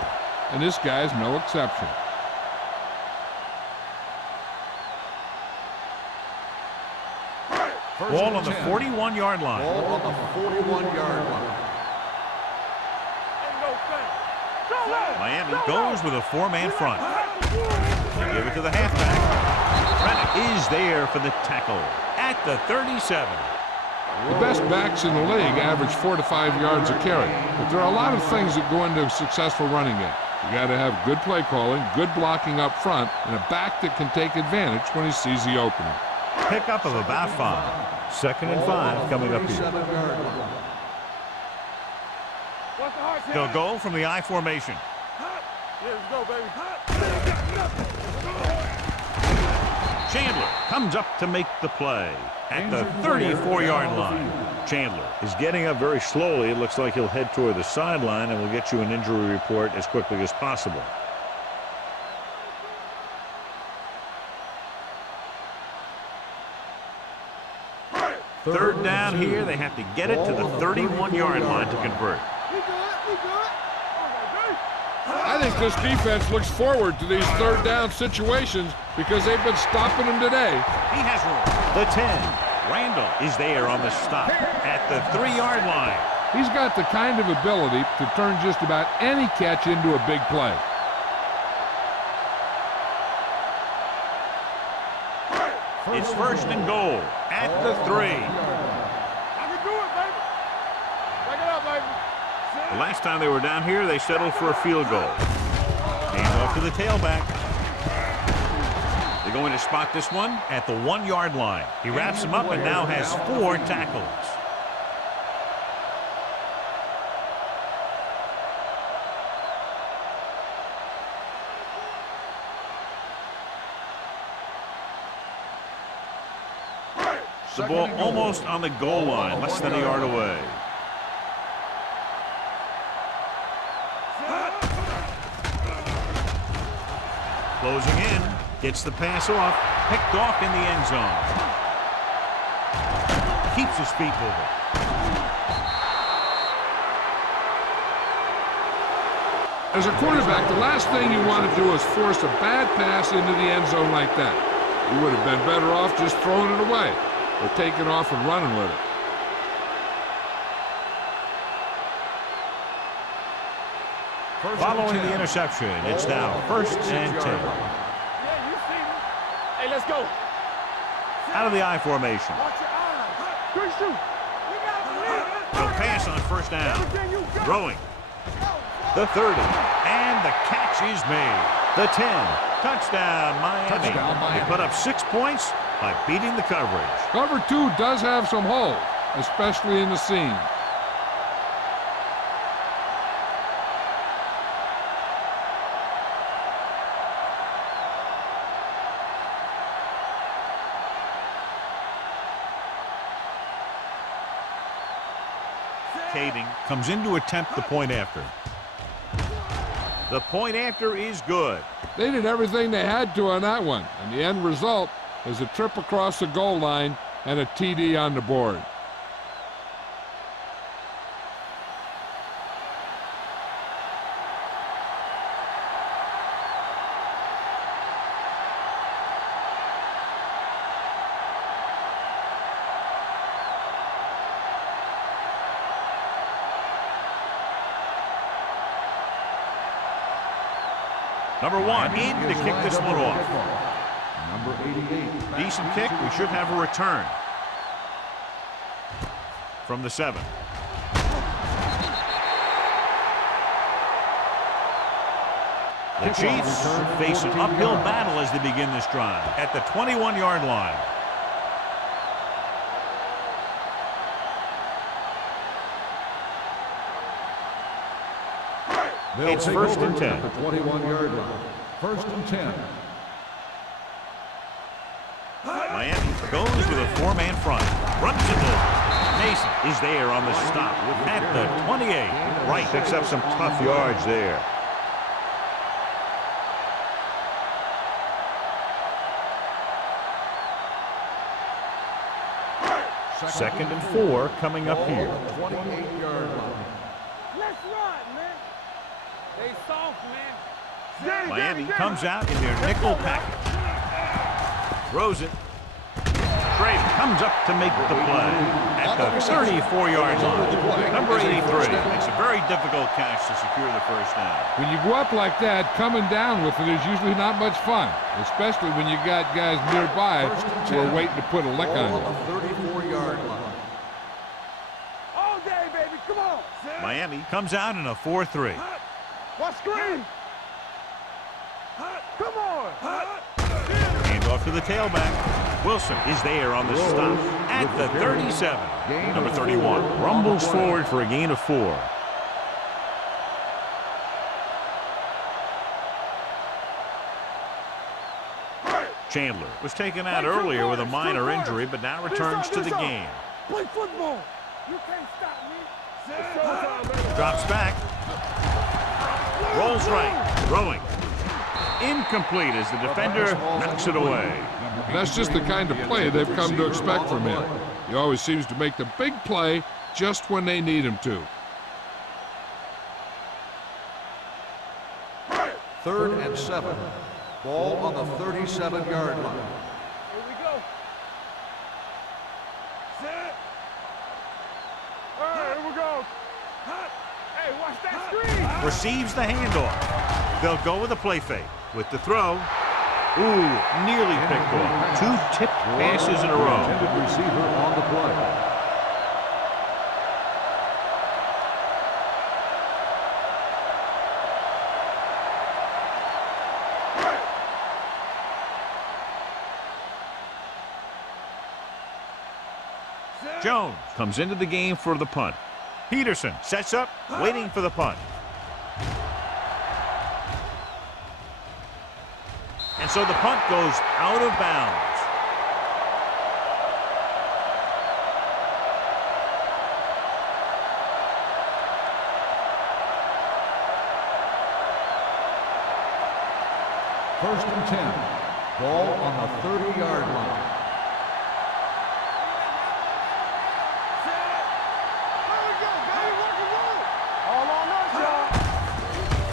and this guy's no exception. Ball on the 41-yard line. Ball on the 41-yard line. Miami goes with a 4-man front. They give it to the halfback. Reddick is there for the tackle at the 37. The best backs in the league average 4 to 5 yards a carry, but there are a lot of things that go into a successful running game. You got to have good play calling, good blocking up front, and a back that can take advantage when he sees the opening. Pickup of about 5. 2nd and 5 coming up here. They'll go from the I formation. Yeah, let's go, baby. Chandler comes up to make the play at the 34-yard line. Chandler is getting up very slowly. It looks like he'll head toward the sideline, and we'll get you an injury report as quickly as possible. Third down here. They have to get it to the 31-yard line to convert. I think this defense looks forward to these third down situations because they've been stopping them today. He has room. The 10. Randall is there on the stop at the 3-yard line. He's got the kind of ability to turn just about any catch into a big play. It's first and goal at the 3. I can do it, baby. Back it up, baby. The last time they were down here, they settled for a field goal. Hands off to the tailback. They're going to spot this one at the 1-yard line. He wraps him up and now has 4 tackles. The ball almost on the goal line, less than a yard away. Closing in, gets the pass off, picked off in the end zone. Keeps his feet moving. As a quarterback, the last thing you want to do is force a bad pass into the end zone like that. You would have been better off just throwing it away or taking off and running with it. Following the interception, it's now first and 10. Yeah, you see me. Hey, let's go. Out of the I formation. Watch your eyes. Good shoot. You got to He'll pass on first down. everything you got. Throwing. The 30. And the catch is made. The 10. Touchdown, Miami. Touchdown, Miami. They put up 6 points by beating the coverage. Cover 2 does have some holes, especially in the seam. Kading comes in to attempt the point after. The point after is good. They did everything they had to on that one, and the end result is a trip across the goal line and a TD on the board. Number 1 in to kick this one off. Number 88. Decent kick. We should have a return. From the 7. The Chiefs face an uphill battle as they begin this drive at the 21-yard line. It's first and 10. At the 21-yard line. First and 10. Miami goes with a 4-man front. Runs it over. Mason is there on the stop at the 28. Right. Picks up some tough yards there. Second and 4 coming up here. 28-yard line. Let's run, man. They soft, man. Miami comes out in their nickel package. Throws it. Straight comes up to make the play at the 34-yard line. Number 83 makes a very difficult catch to secure the first down. When you go up like that, coming down with it is usually not much fun, especially when you got guys nearby who are waiting to put a lick on you. Ball on the 34-yard line. All day, baby. Come on. Miami comes out in a 4-3. What screen? Come on. Hand off to the tailback. Wilson is there on the stop at the 37. Number 31 rumbles forward for a gain of 4. Chandler was taken out earlier with a minor injury, but now returns to the game. Play football. You can't stop me. Drops back. Rolls right. Throwing. Incomplete as the defender knocks it away. That's just the kind of play they've come to expect from him. He always seems to make the big play just when they need him to. Third and 7. Ball on the 37-yard line. Here we go. Set. All right, here we go. Hey, watch that screen. Receives the handoff. They'll go with a play fake. With the throw. Ooh, nearly picked off. 2 tipped passes in a row. Intended receiver on the play. Jones comes into the game for the punt. Peterson sets up, waiting for the punt. And so the punt goes out of bounds. First and 10. Ball on the 30-yard line.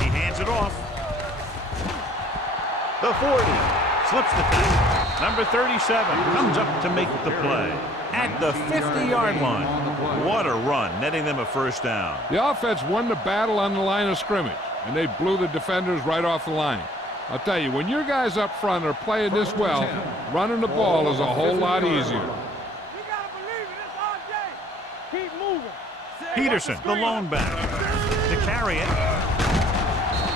He hands it off. The 40 slips the tackle. Number 37 comes up to make the play at the 50-yard line. What a run, netting them a first down. The offense won the battle on the line of scrimmage, and they blew the defenders right off the line. I'll tell you, when your guys up front are playing this well, running the ball is a whole lot easier. We gotta believe it. It's all day. Keep moving. Peterson, the lone back, to carry it.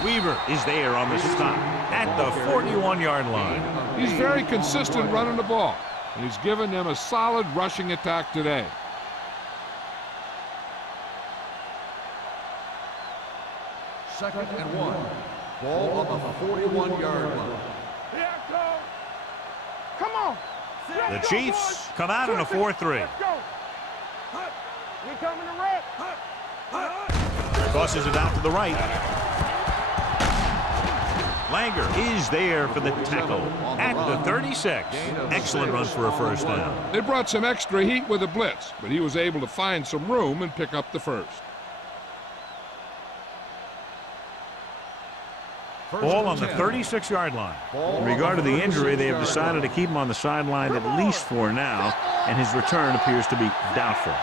Weaver is there on the stop at the 41-yard line. He's very consistent running the ball, and he's given them a solid rushing attack today. Second and 1. Ball on the 41-yard line. Here I go. Come on. The Chiefs come out in a 4-3. Let's go. We coming to wreck. Tosses it out to the right. Langer is there for the tackle at the 36. Excellent run for a first down. They brought some extra heat with a blitz, but he was able to find some room and pick up the first. Ball on the 36-yard line. In regard to the injury, they have decided to keep him on the sideline at least for now, and his return appears to be doubtful.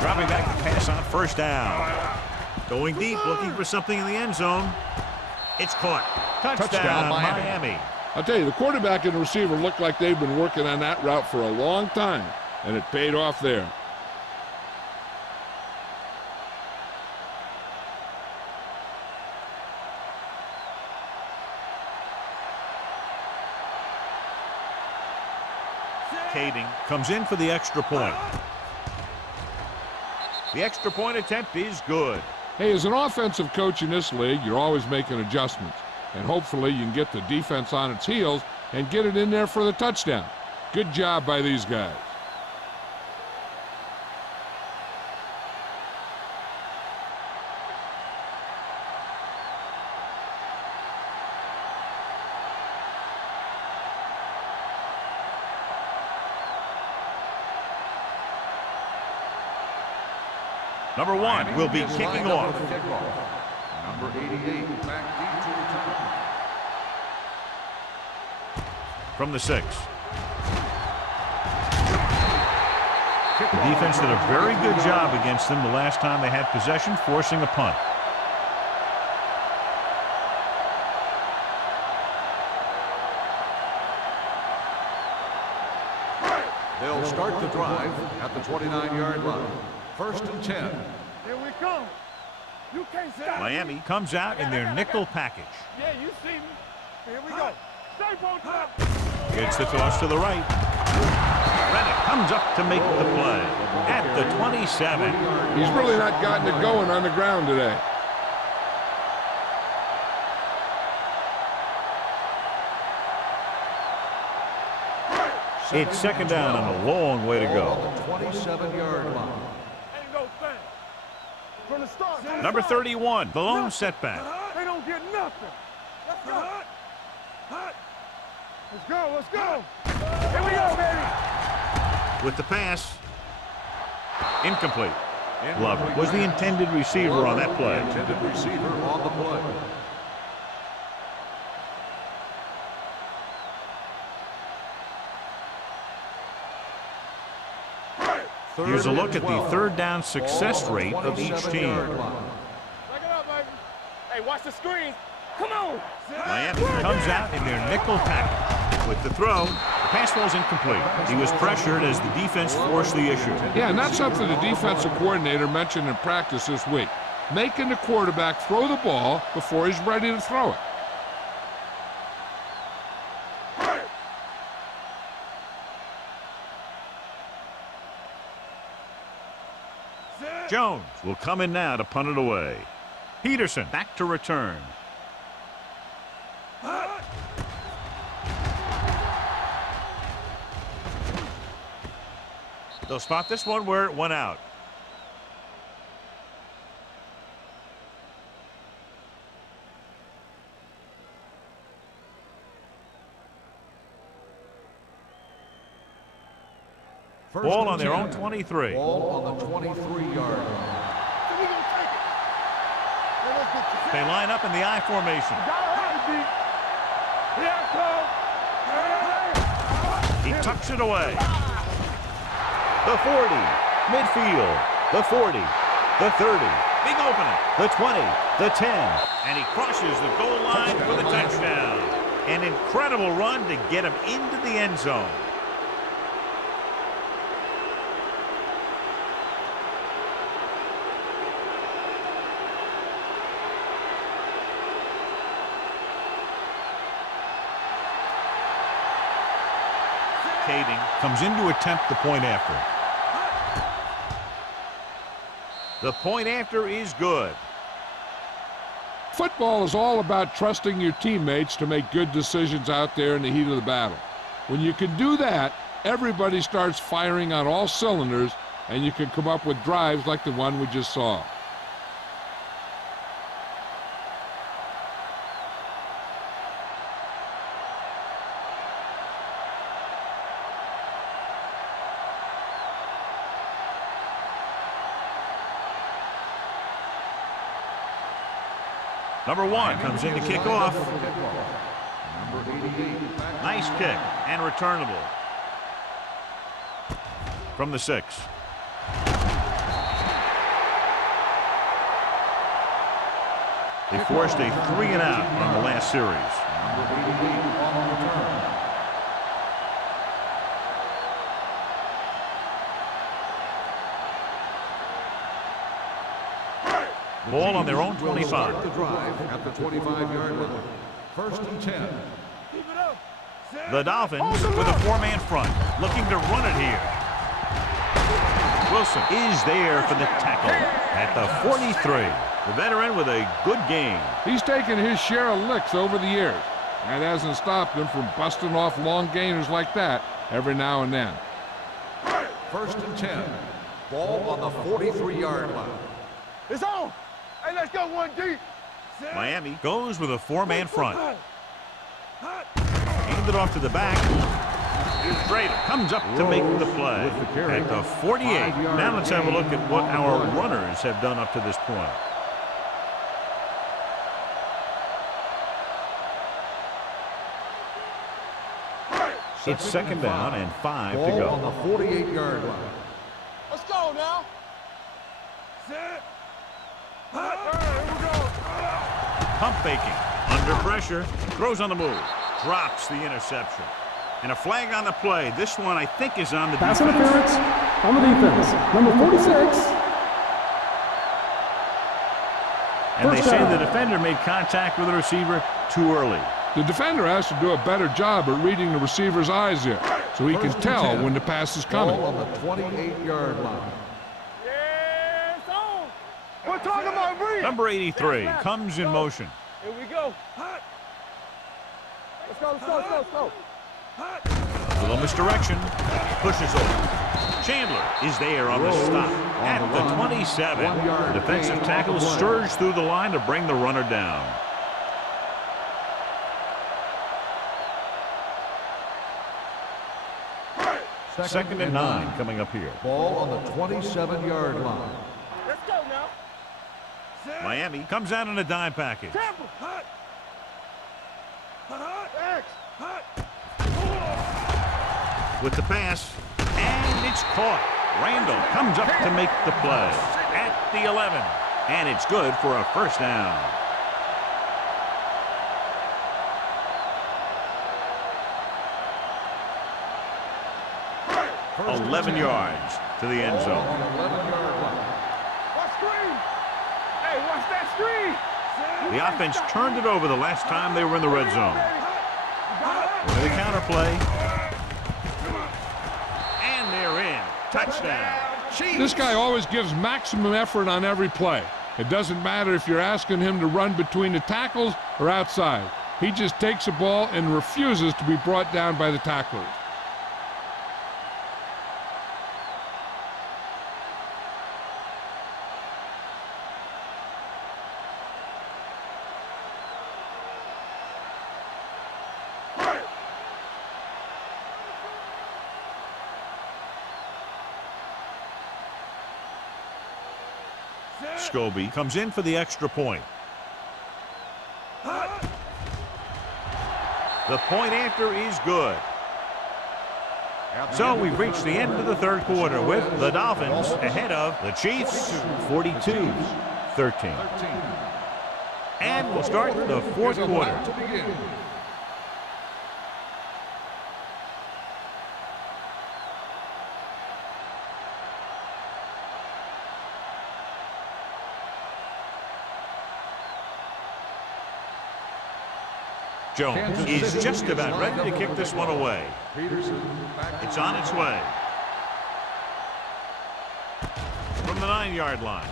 Dropping back to pass on first down. Going deep, looking for something in the end zone. It's caught. Touchdown, Miami. I'll tell you, the quarterback and the receiver look like they've been working on that route for a long time, and it paid off there. Kading comes in for the extra point. The extra point attempt is good. Hey, as an offensive coach in this league, you're always making adjustments. And hopefully you can get the defense on its heels and get it in there for the touchdown. Good job by these guys. Number 1 will be kicking off. Number 88, back deep to return. From the 6. The defense did a very good job against them the last time they had possession, forcing a punt. They'll start the drive at the 29-yard line. 1st and 10. Here we come. You can't stop. Miami comes out in their nickel package. Yeah, you see me. Here we go. Stay on top. Gets the toss to the right. Reddick comes up to make the play at the 27. He's really not gotten it going on the ground today. It's second down and a long way to go. 27-yard line. Ain't no thing. From the start. Number 31, the lone setback. They don't get nothing. Let's go. Let's go. Let's go. Here we go, baby. With the pass. Incomplete. Glover was the intended receiver on that play. Intended receiver on the play. Here's a look at the third down success rate of each team. Back it up, baby. Hey, watch the screen. Come on. Miami comes out in their nickel package. With the throw, the pass falls incomplete. He was pressured as the defense forced the issue. Yeah, and that's something the defensive coordinator mentioned in practice this week. Making the quarterback throw the ball before he's ready to throw it. Jones will come in now to punt it away. Peterson back to return. They'll spot this one where it went out. Ball on their own 23. Ball on the 23-yard line. They line up in the I formation. He tucks it away. The 40, midfield, the 40, the 30, big opening, the 20, the 10, and he crosses the goal line for the touchdown. An incredible run to get him into the end zone. Kading comes in to attempt the point after. The point after is good. Football is all about trusting your teammates to make good decisions out there in the heat of the battle. When you can do that, everybody starts firing on all cylinders, and you can come up with drives like the one we just saw. Number 1 comes in to kick off. Number 88. Nice kick and returnable. From the 6. They forced a 3-and-out on the last series. Number 88 on the return. Ball on their own 25. The drive at the 25-yard line. First and 10. The Dolphins with a 4-man front, looking to run it here. Wilson is there for the tackle at the 43. The veteran with a good game. He's taken his share of licks over the years. That hasn't stopped him from busting off long gainers like that every now and then. First and 10. Ball on the 43-yard line. It's on. Hey, let's go one deep. Miami goes with a 4-man front. Handed off to the back. Strader comes up to make the play at the 48. Now let's have a look at what our runners have done up to this point. It's second down and 5 to go. On the 48-yard line. Let's go now. Set. Here we go. Pump faking. Under pressure. Throws on the move. Drops the interception. And a flag on the play. This one, I think, is on the Pass defense. interference on the defense. Number 46. And they First say down. the defender made contact with the receiver too early. The defender has to do a better job at reading the receiver's eyes there, so he can First and tell 10. when the pass is coming. Ball on the 28-yard line. Yeah, it's on. We're talking about breathe. Number 83 comes in motion. Here we go. Let's go, let's go, let's go, let's go. A little misdirection. Pushes over. Chandler is there on the stop at the 27. The defensive tackle surged through the line to bring the runner down. Second and 9 coming up here. Ball on the 27-yard line. Let's go now. Miami comes out in a dime package. Temple. Hot. X. Hot. With the pass, and it's caught. Randall comes up to make the play at the 11, and it's good for a first down. First and 11 10. yards to the end Ball zone. on the 11-yard line. Watch screen. Hey, watch that screen. The offense turned it over the last time they were in the red zone. With the counter play. And they're in. Touchdown. Chiefs. This guy always gives maximum effort on every play. It doesn't matter if you're asking him to run between the tackles or outside. He just takes the ball and refuses to be brought down by the tacklers. Scobie comes in for the extra point. The point after is good. So we've reached the end of the third quarter with the Dolphins ahead of the Chiefs 42-13. And we'll start the fourth quarter. To begin. Jones is just about ready to kick this one away. Peterson back. It's on its way. From the 9-yard line.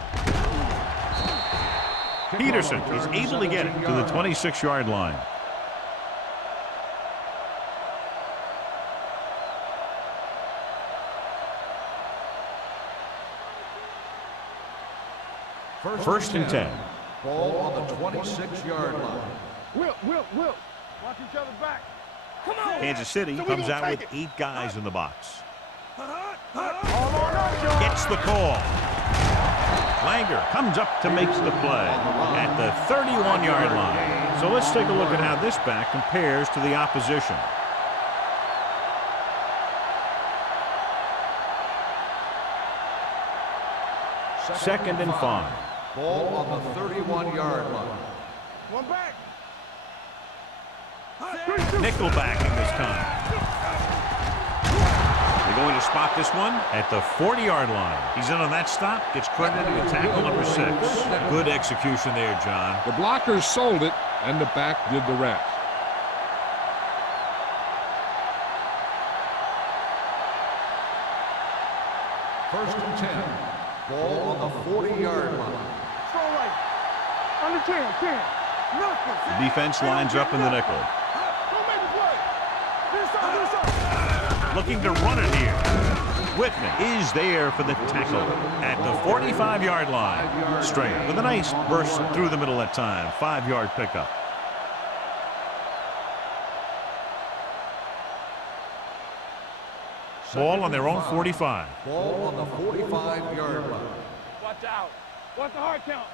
Peterson is able to get it to the 26-yard line. First and 10. Ball on the 26-yard line. Wilt. Watch each other back. Come on. Kansas City So we comes gonna out with take 8 guys in the box. All on us, y'all. Gets the call. Langer comes up to make the play at the 31-yard line. So let's take a look at how this back compares to the opposition. Second and 5. Ball on the 31-yard line. One back. Nickel backing this time. They're going to spot this one at the 40-yard line. He's in on that stop. Gets credited with tackle number 6. Good execution there, John. The blockers sold it, and the back did the rest. First and 10. Ball on the 40-yard line. Throw right. Under 10. Nothing. The defense lines up in the nickel. Don't make a play. This side. Looking to run it here. Whitman is there for the tackle at the 45-yard line. Straight with a nice burst through the middle that time. 5-yard pickup. Ball on their own 45. Ball on the 45-yard line. Watch out. What's the hard count?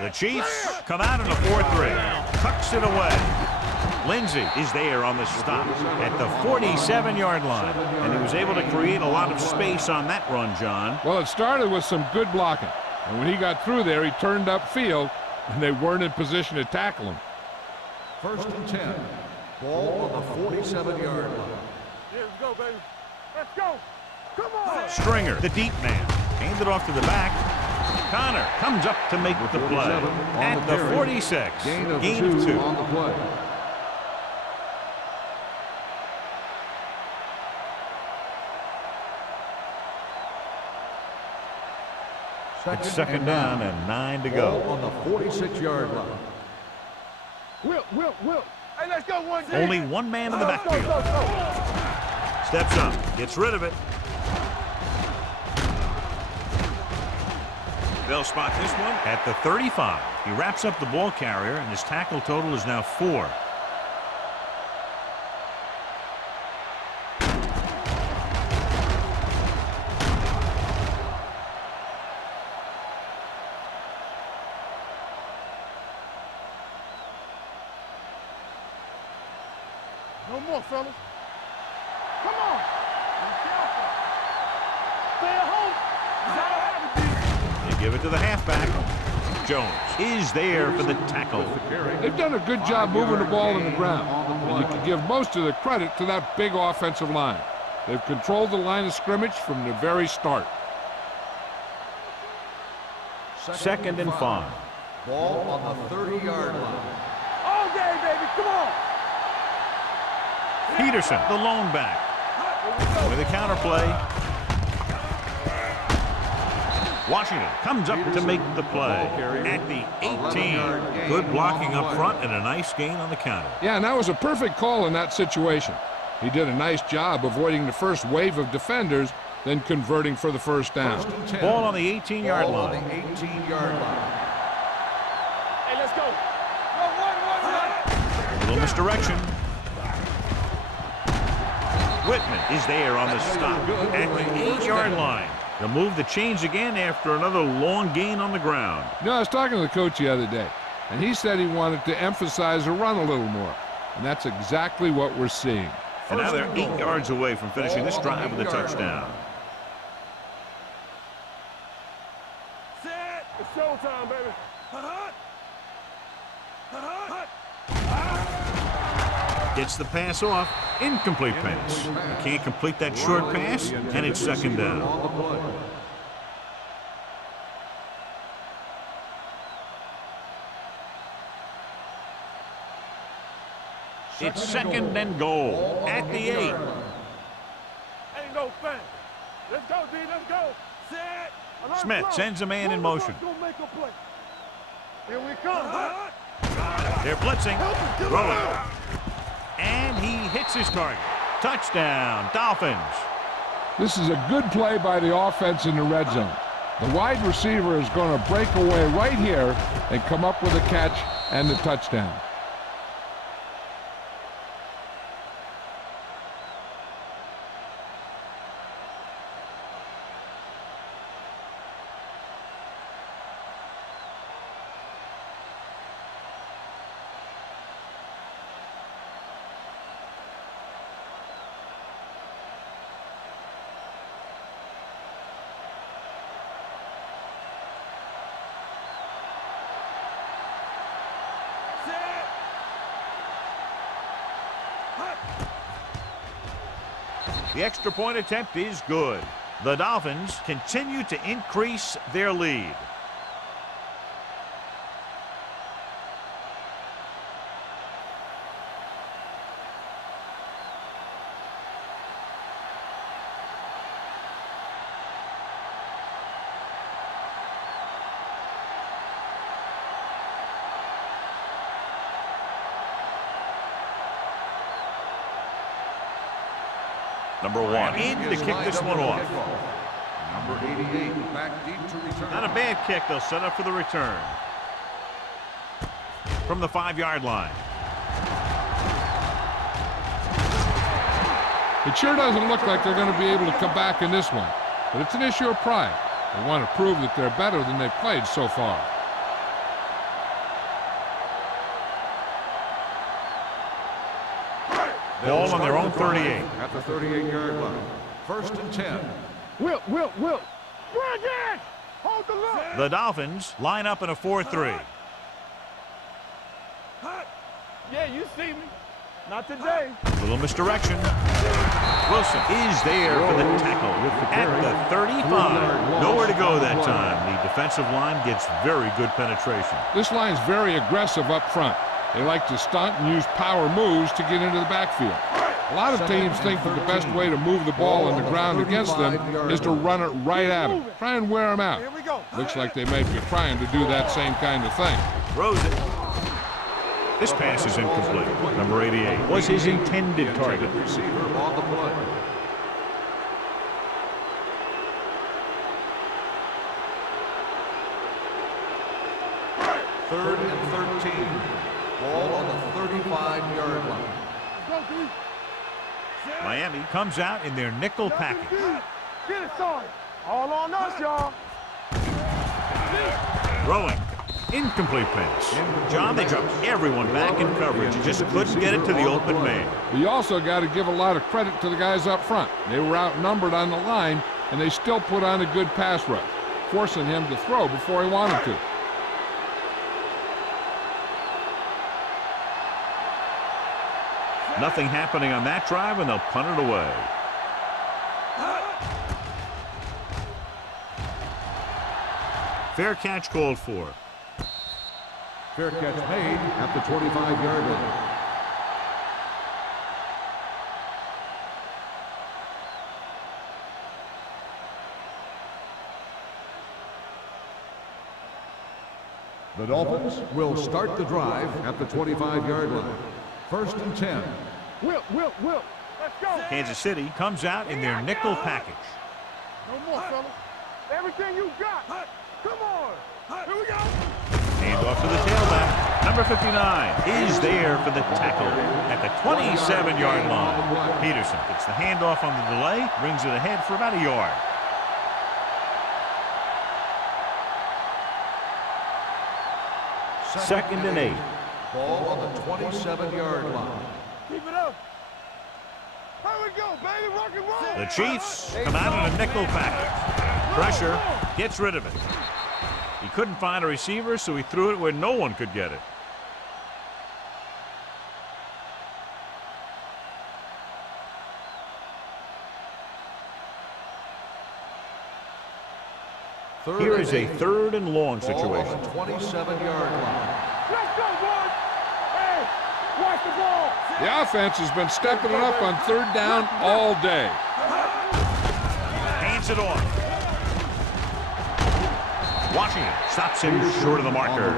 The Chiefs come out in a 4-3. Tucks it away. Lindsey is there on the stop at the 47-yard line. And he was able to create a lot of space on that run, John. Well, it started with some good blocking. And when he got through there, he turned upfield, and they weren't in position to tackle him. First and 10. Ball on the 47-yard line. Yeah, let's go, baby. Let's go. Come on. Stringer, the deep man, handed off to the back. Connor comes up to make the play at the 46. Gain of 2 on the play. It's second down and 9 to go. Ball on the 46-yard line. Will. Hey, let's go one. Only one man in the backfield. Go. Steps up, gets rid of it. They'll spot this one at the 35. He wraps up the ball carrier, and his tackle total is now 4. No more, fellas. Come on. Be careful. Stay at home. They give it to the halfback. Jones is there for the tackle. They've done a good job moving the ball in the ground, and you can give most of the credit to that big offensive line. They've controlled the line of scrimmage from the very start. Second and 5. Ball on the 30-yard line. All day, baby. Come on. Peterson, the lone back. With a counter play. Washington comes up to make the play at the 18. Good blocking up front and a nice gain on the counter. Yeah, and that was a perfect call in that situation. He did a nice job avoiding the first wave of defenders, then converting for the first down. Ball on the 18-yard Ball on line. the 18-yard line. Hey, let's go. One. Little misdirection. Whitman is there on the stop at the 8-yard line. They'll move the chains again after another long gain on the ground. You know, I was talking to the coach the other day, and he said he wanted to emphasize the run a little more. And that's exactly what we're seeing. And now they're 8 yards away from finishing this drive with a touchdown. Set. It's showtime, baby. Gets the pass off. Incomplete pass. You can't complete that short pass, and it's second down. On the play. It's second and goal at the 8. Ain't no thing. Let's go, D. Let's go. Set. Smith sends a man in motion. Go make a play. Here we come. They're blitzing. Rolling. And he hits his target. Touchdown, Dolphins. This is a good play by the offense in the red zone. The wide receiver is going to break away right here and come up with a catch and the touchdown. The extra point attempt is good. The Dolphins continue to increase their lead. Number 1 in to kick this one off. Number 88 back deep to return. Not a bad kick. They'll set up for the return. From the 5-yard line. It sure doesn't look like they're going to be able to come back in this one, but it's an issue of pride. They want to prove that they're better than they've played so far. Ball on their own 38. At the 38-yard line. 1st and 10. Will. Bring it! Hold the look! The Dolphins line up in a 4-3. Yeah, you see me. Not today. Little misdirection. Wilson is there for the tackle at the 35. Nowhere to go that time. The defensive line gets very good penetration. This line's very aggressive up front. They like to stunt and use power moves to get into the backfield. A lot of teams think that the best way to move the ball on the ground against them is to run it right at them. Try and wear them out. Looks like they may be trying to do that same kind of thing. Throws it. This pass is incomplete. Number 88 was his intended target. Receiver on the play. Third and 13. Ball on the 35-yard line. Miami comes out in their nickel package. Get it, son. All on us, y'all. Throwing. Incomplete pass. John, they dropped everyone back in coverage. Just couldn't get it to the open man. You also got to give a lot of credit to the guys up front. They were outnumbered on the line, and they still put on a good pass rush, forcing him to throw before he wanted to. Nothing happening on that drive, and they'll punt it away. Fair catch called for. Fair catch made at the 25-yard line. The Dolphins will start the drive at the 25-yard line. 1st and 10. Will. Let's go. Kansas City comes out in their nickel package. No more, fellas. Everything you got. Come on. Here we go. Hand off to the tailback. Number 59 is there for the tackle at the 27-yard line. Peterson gets the handoff on the delay, brings it ahead for about a yard. Second and 8. Ball on the 27-yard line. Keep it up. Here we go, baby. Rock and roll. The Chiefs come out in a nickel package. Pressure gets rid of it. He couldn't find a receiver, so he threw it where no one could get it. Here is a 3rd and long situation. 27-yard line. Let's go, boys. Hey, watch the ball. The offense has been stepping it up on 3rd down all day. Hands it off. Washington stops him short of the marker.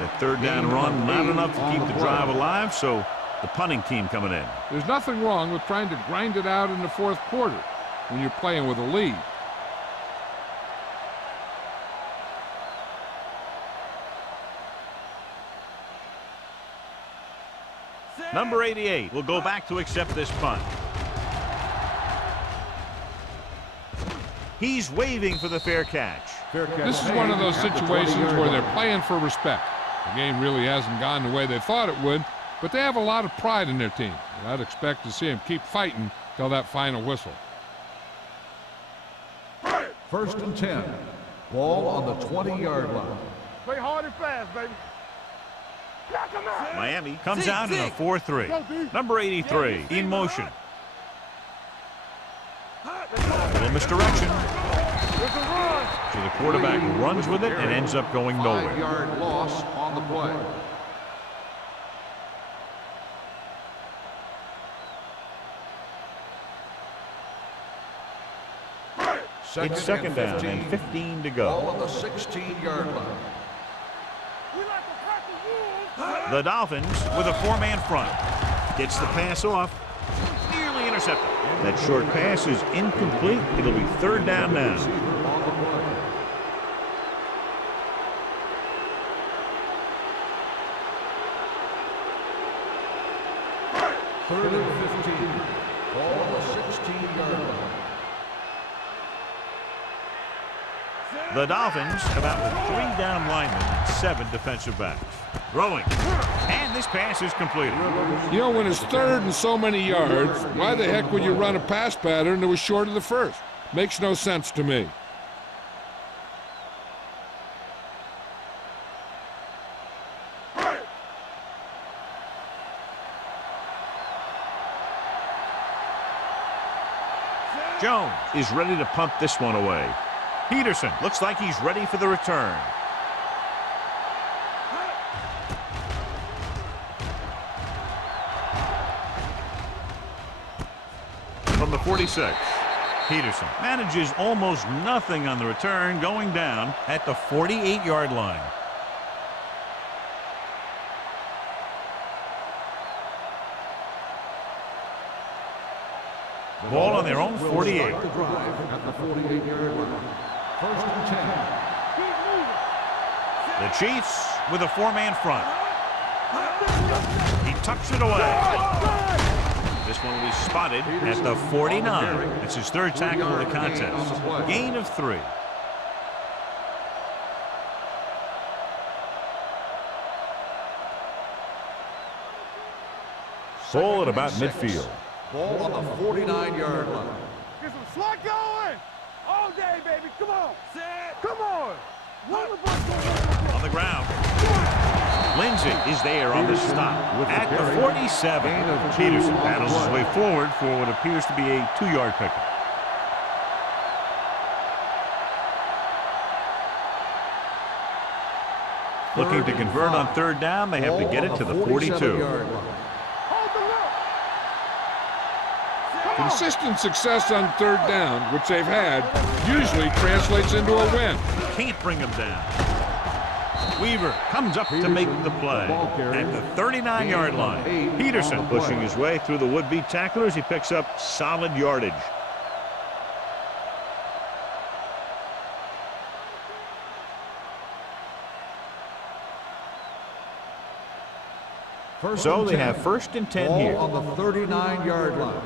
The 3rd down run, not enough to keep the drive alive, so the punting team coming in. There's nothing wrong with trying to grind it out in the 4th quarter when you're playing with a lead. Number 88 will go back to accept this punt. He's waving for the fair catch. This is one of those situations where they're playing for respect. The game really hasn't gone the way they thought it would, but they have a lot of pride in their team. And I'd expect to see them keep fighting till that final whistle. 1st and 10. Ball on the 20-yard line. Play hard and fast, baby. Knock him out. Miami comes out in a 4-3. Number 83 in motion. little misdirection. So the quarterback runs with it and ends up going nowhere. 5-yard loss on the play. It's second down and 15 to go. Ball on the 16-yard line. The Dolphins with a 4-man front. Gets the pass off. Nearly intercepted. That short pass is incomplete. It'll be third down now. Third and 15. Ball on the 16-yard line. The Dolphins come out with 3 down linemen and 7 defensive backs. Throwing. And this pass is completed. You know, when it's third and so many yards, why the heck would you run a pass pattern that was short of the first? Makes no sense to me. Jones is ready to punt this one away. Peterson looks like he's ready for the return. From the 46, Peterson manages almost nothing on the return, going down at the 48-yard line. Ball on their own 48. At the 48-yard line. First and 10. The Chiefs with a 4-man front. He tucks it away. This one will be spotted at the 49. It's his third tackle of the contest. Gain of 3. Ball at about midfield. Ball on the 49-yard line. Get some slot going. All day, baby. Come on. Come on. On the ground. Lindsey is there on the stop at the 47. Peterson battles his way forward for what appears to be a 2-yard pickup. Looking to convert on third down, they have to get it to the 42. Consistent success on third down, which they've had, usually translates into a win. Can't bring him down. Weaver comes up to make the play at the 39-yard line. Peterson pushing his way through the would-be tacklers. He picks up solid yardage. So they have first and 10 here. On the 39-yard line.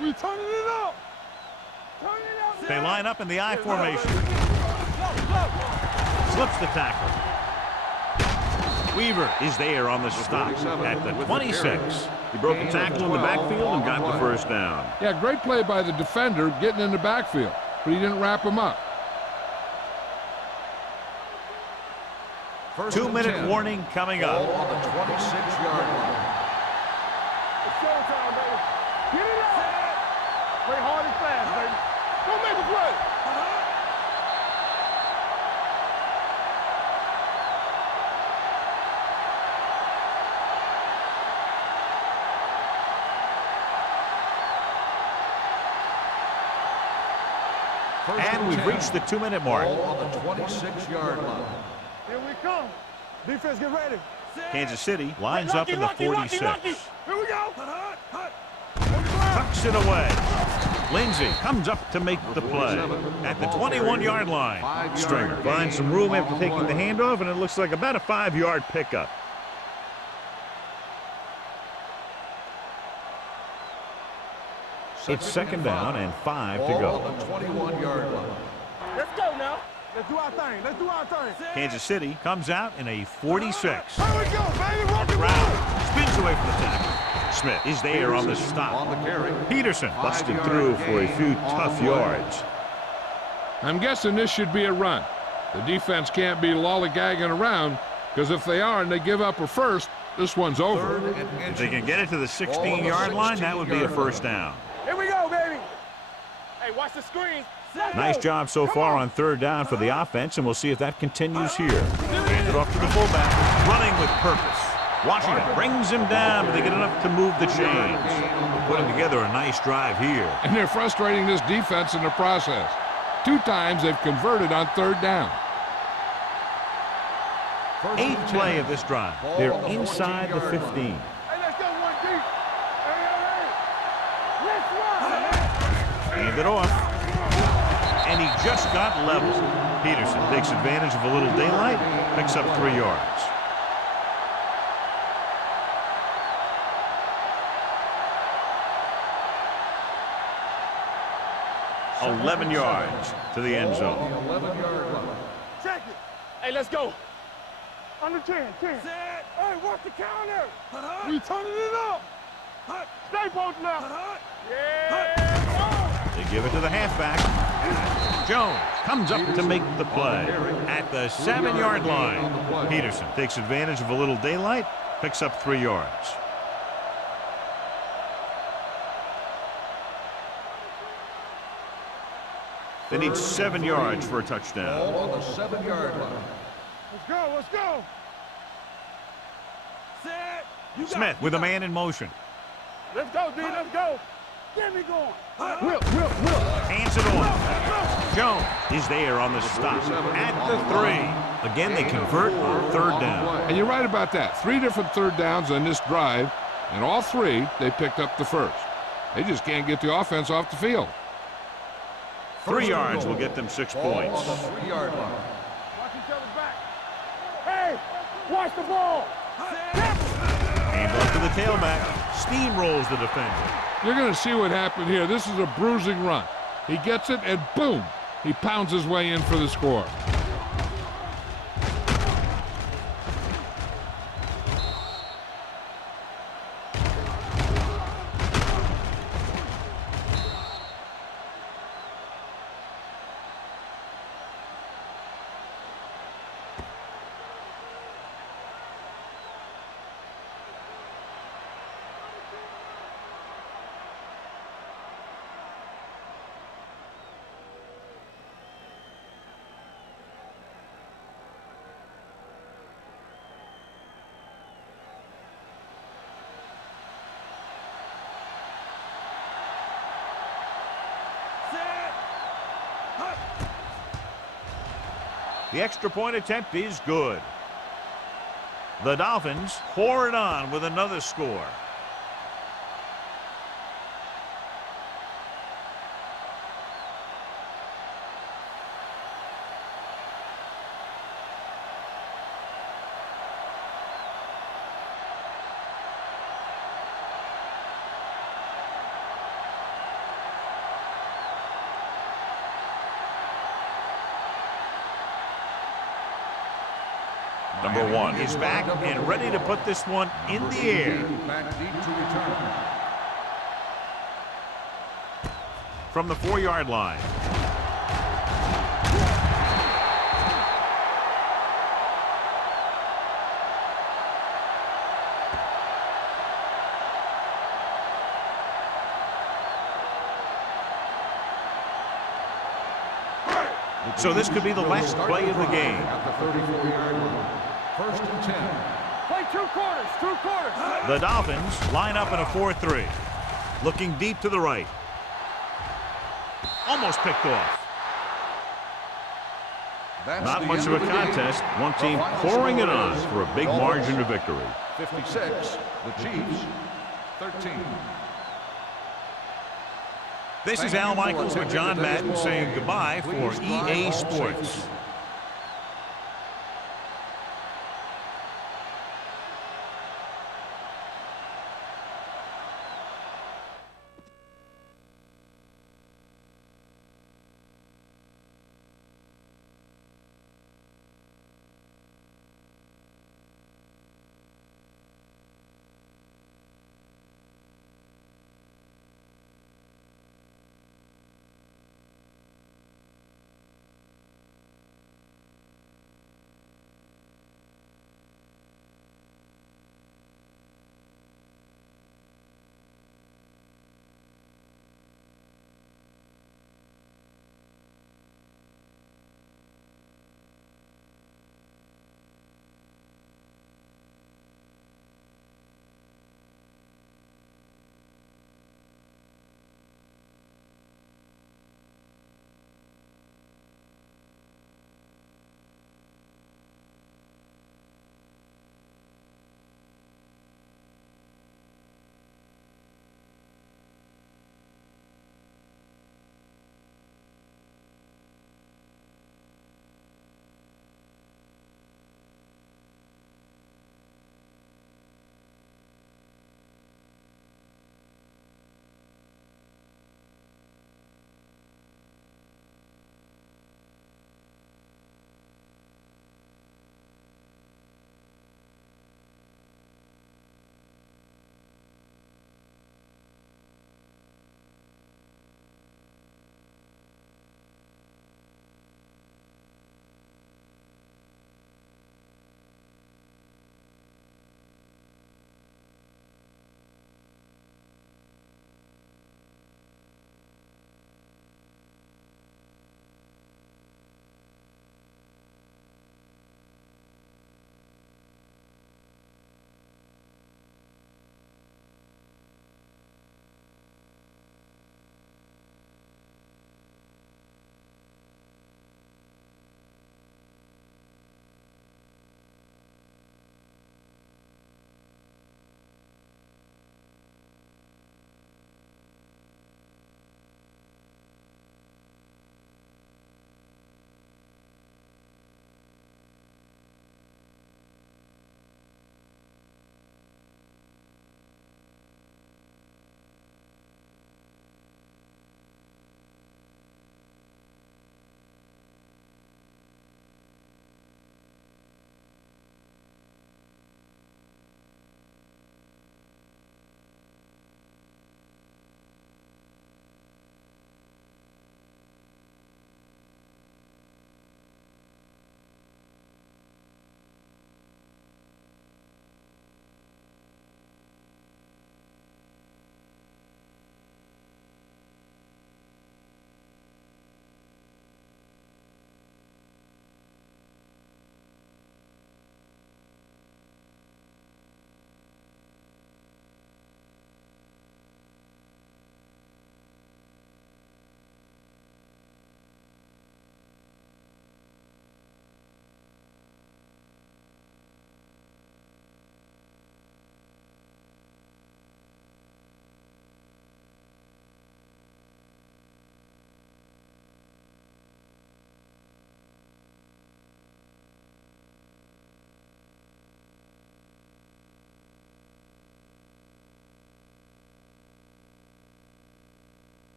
We turning it up. Turn it up. They line up in the I formation. Slips the tackle. Weaver is there on the stop at the 26. He broke the tackle in the backfield and got the first down. Yeah, great play by the defender getting in the backfield, but he didn't wrap him up. 2-minute warning coming up. Ball on the 26-yard line. It's showtime, baby. Get it up. Play hard and fast, baby. Don't make a play. And we've reached the 2-minute mark. Ball on the 26-yard line. Here we come. Defense, get ready. Kansas City lines up in the 46. Here we go. Tucks it away. Lindsey comes up to make the play at the 21-yard line. Stringer finds some room after taking the handoff, and it looks like about a 5-yard pickup. It's second down and 5 to go. On the 21-yard line. Let's go now. Let's do our thing. Let's do our thing. Kansas City comes out in a 46. Here we go, baby. Rock and roll. Brown spins away from the tackle. Smith is there on the stop. On the carry. Peterson busted through for a few tough yards. I'm guessing this should be a run. The defense can't be lollygagging around, because if they are and they give up a first, this one's over. If they can get it to the 16-yard line, that would be a first down. Here we go, baby. Hey, watch the screen. Nice job so far on third down for the offense, and we'll see if that continues here. Hand it off to the fullback, running with purpose. Washington brings him down, but they get enough to move the chains. They're putting together a nice drive here. And they're frustrating this defense in the process. 2 times they've converted on third down. 8th play of this drive. They're inside the 15. Hey, let's go one deep. Hey. Let's run. Hand it off. And he just got level. Peterson takes advantage of a little daylight, picks up 3 yards. 11 yards to the end zone. 11-yard line. Check it. Hey, let's go. Under 10. Set. Hey, watch the counter. We turning it up. Stay posted up. Yeah. They give it to the halfback. Jones comes up to make the play at the 7-yard line. Peterson takes advantage of a little daylight, picks up 3 yards. They need 7 yards for a touchdown. Ball on the 7-yard line. Let's go. Set. Smith with a man in motion. Let's go, D. Let's go. Get me going. Will. Hands it on. Jones is there on the stop at the 3. Again, they convert on third down. And you're right about that. 3 different third downs on this drive, and all 3 they picked up the first. They just can't get the offense off the field. 3 yards will get them 6 points. On the 3-yard line. Watch each other's back. Hey, watch the ball. Hand off to the tailback. Steamrolls the defender. You're going to see what happened here. This is a bruising run. He gets it, and boom, he pounds his way in for the score. The extra point attempt is good. The Dolphins pour it on with another score. Number 1 is back and ready to put this one in the air. Back deep to return. From the 4-yard line. So this could be the last play of the game. At the 34-yard line. 1st and 10. Play 2 quarters. The Dolphins line up in a 4-3. Looking deep to the right. Almost picked off. That's Not the much end of a the game. contest. One The team final pouring it score on is for a big Dolphins margin of victory. 56, the Chiefs 13. This is Al Michaels with John Madden saying goodbye for EA Sports.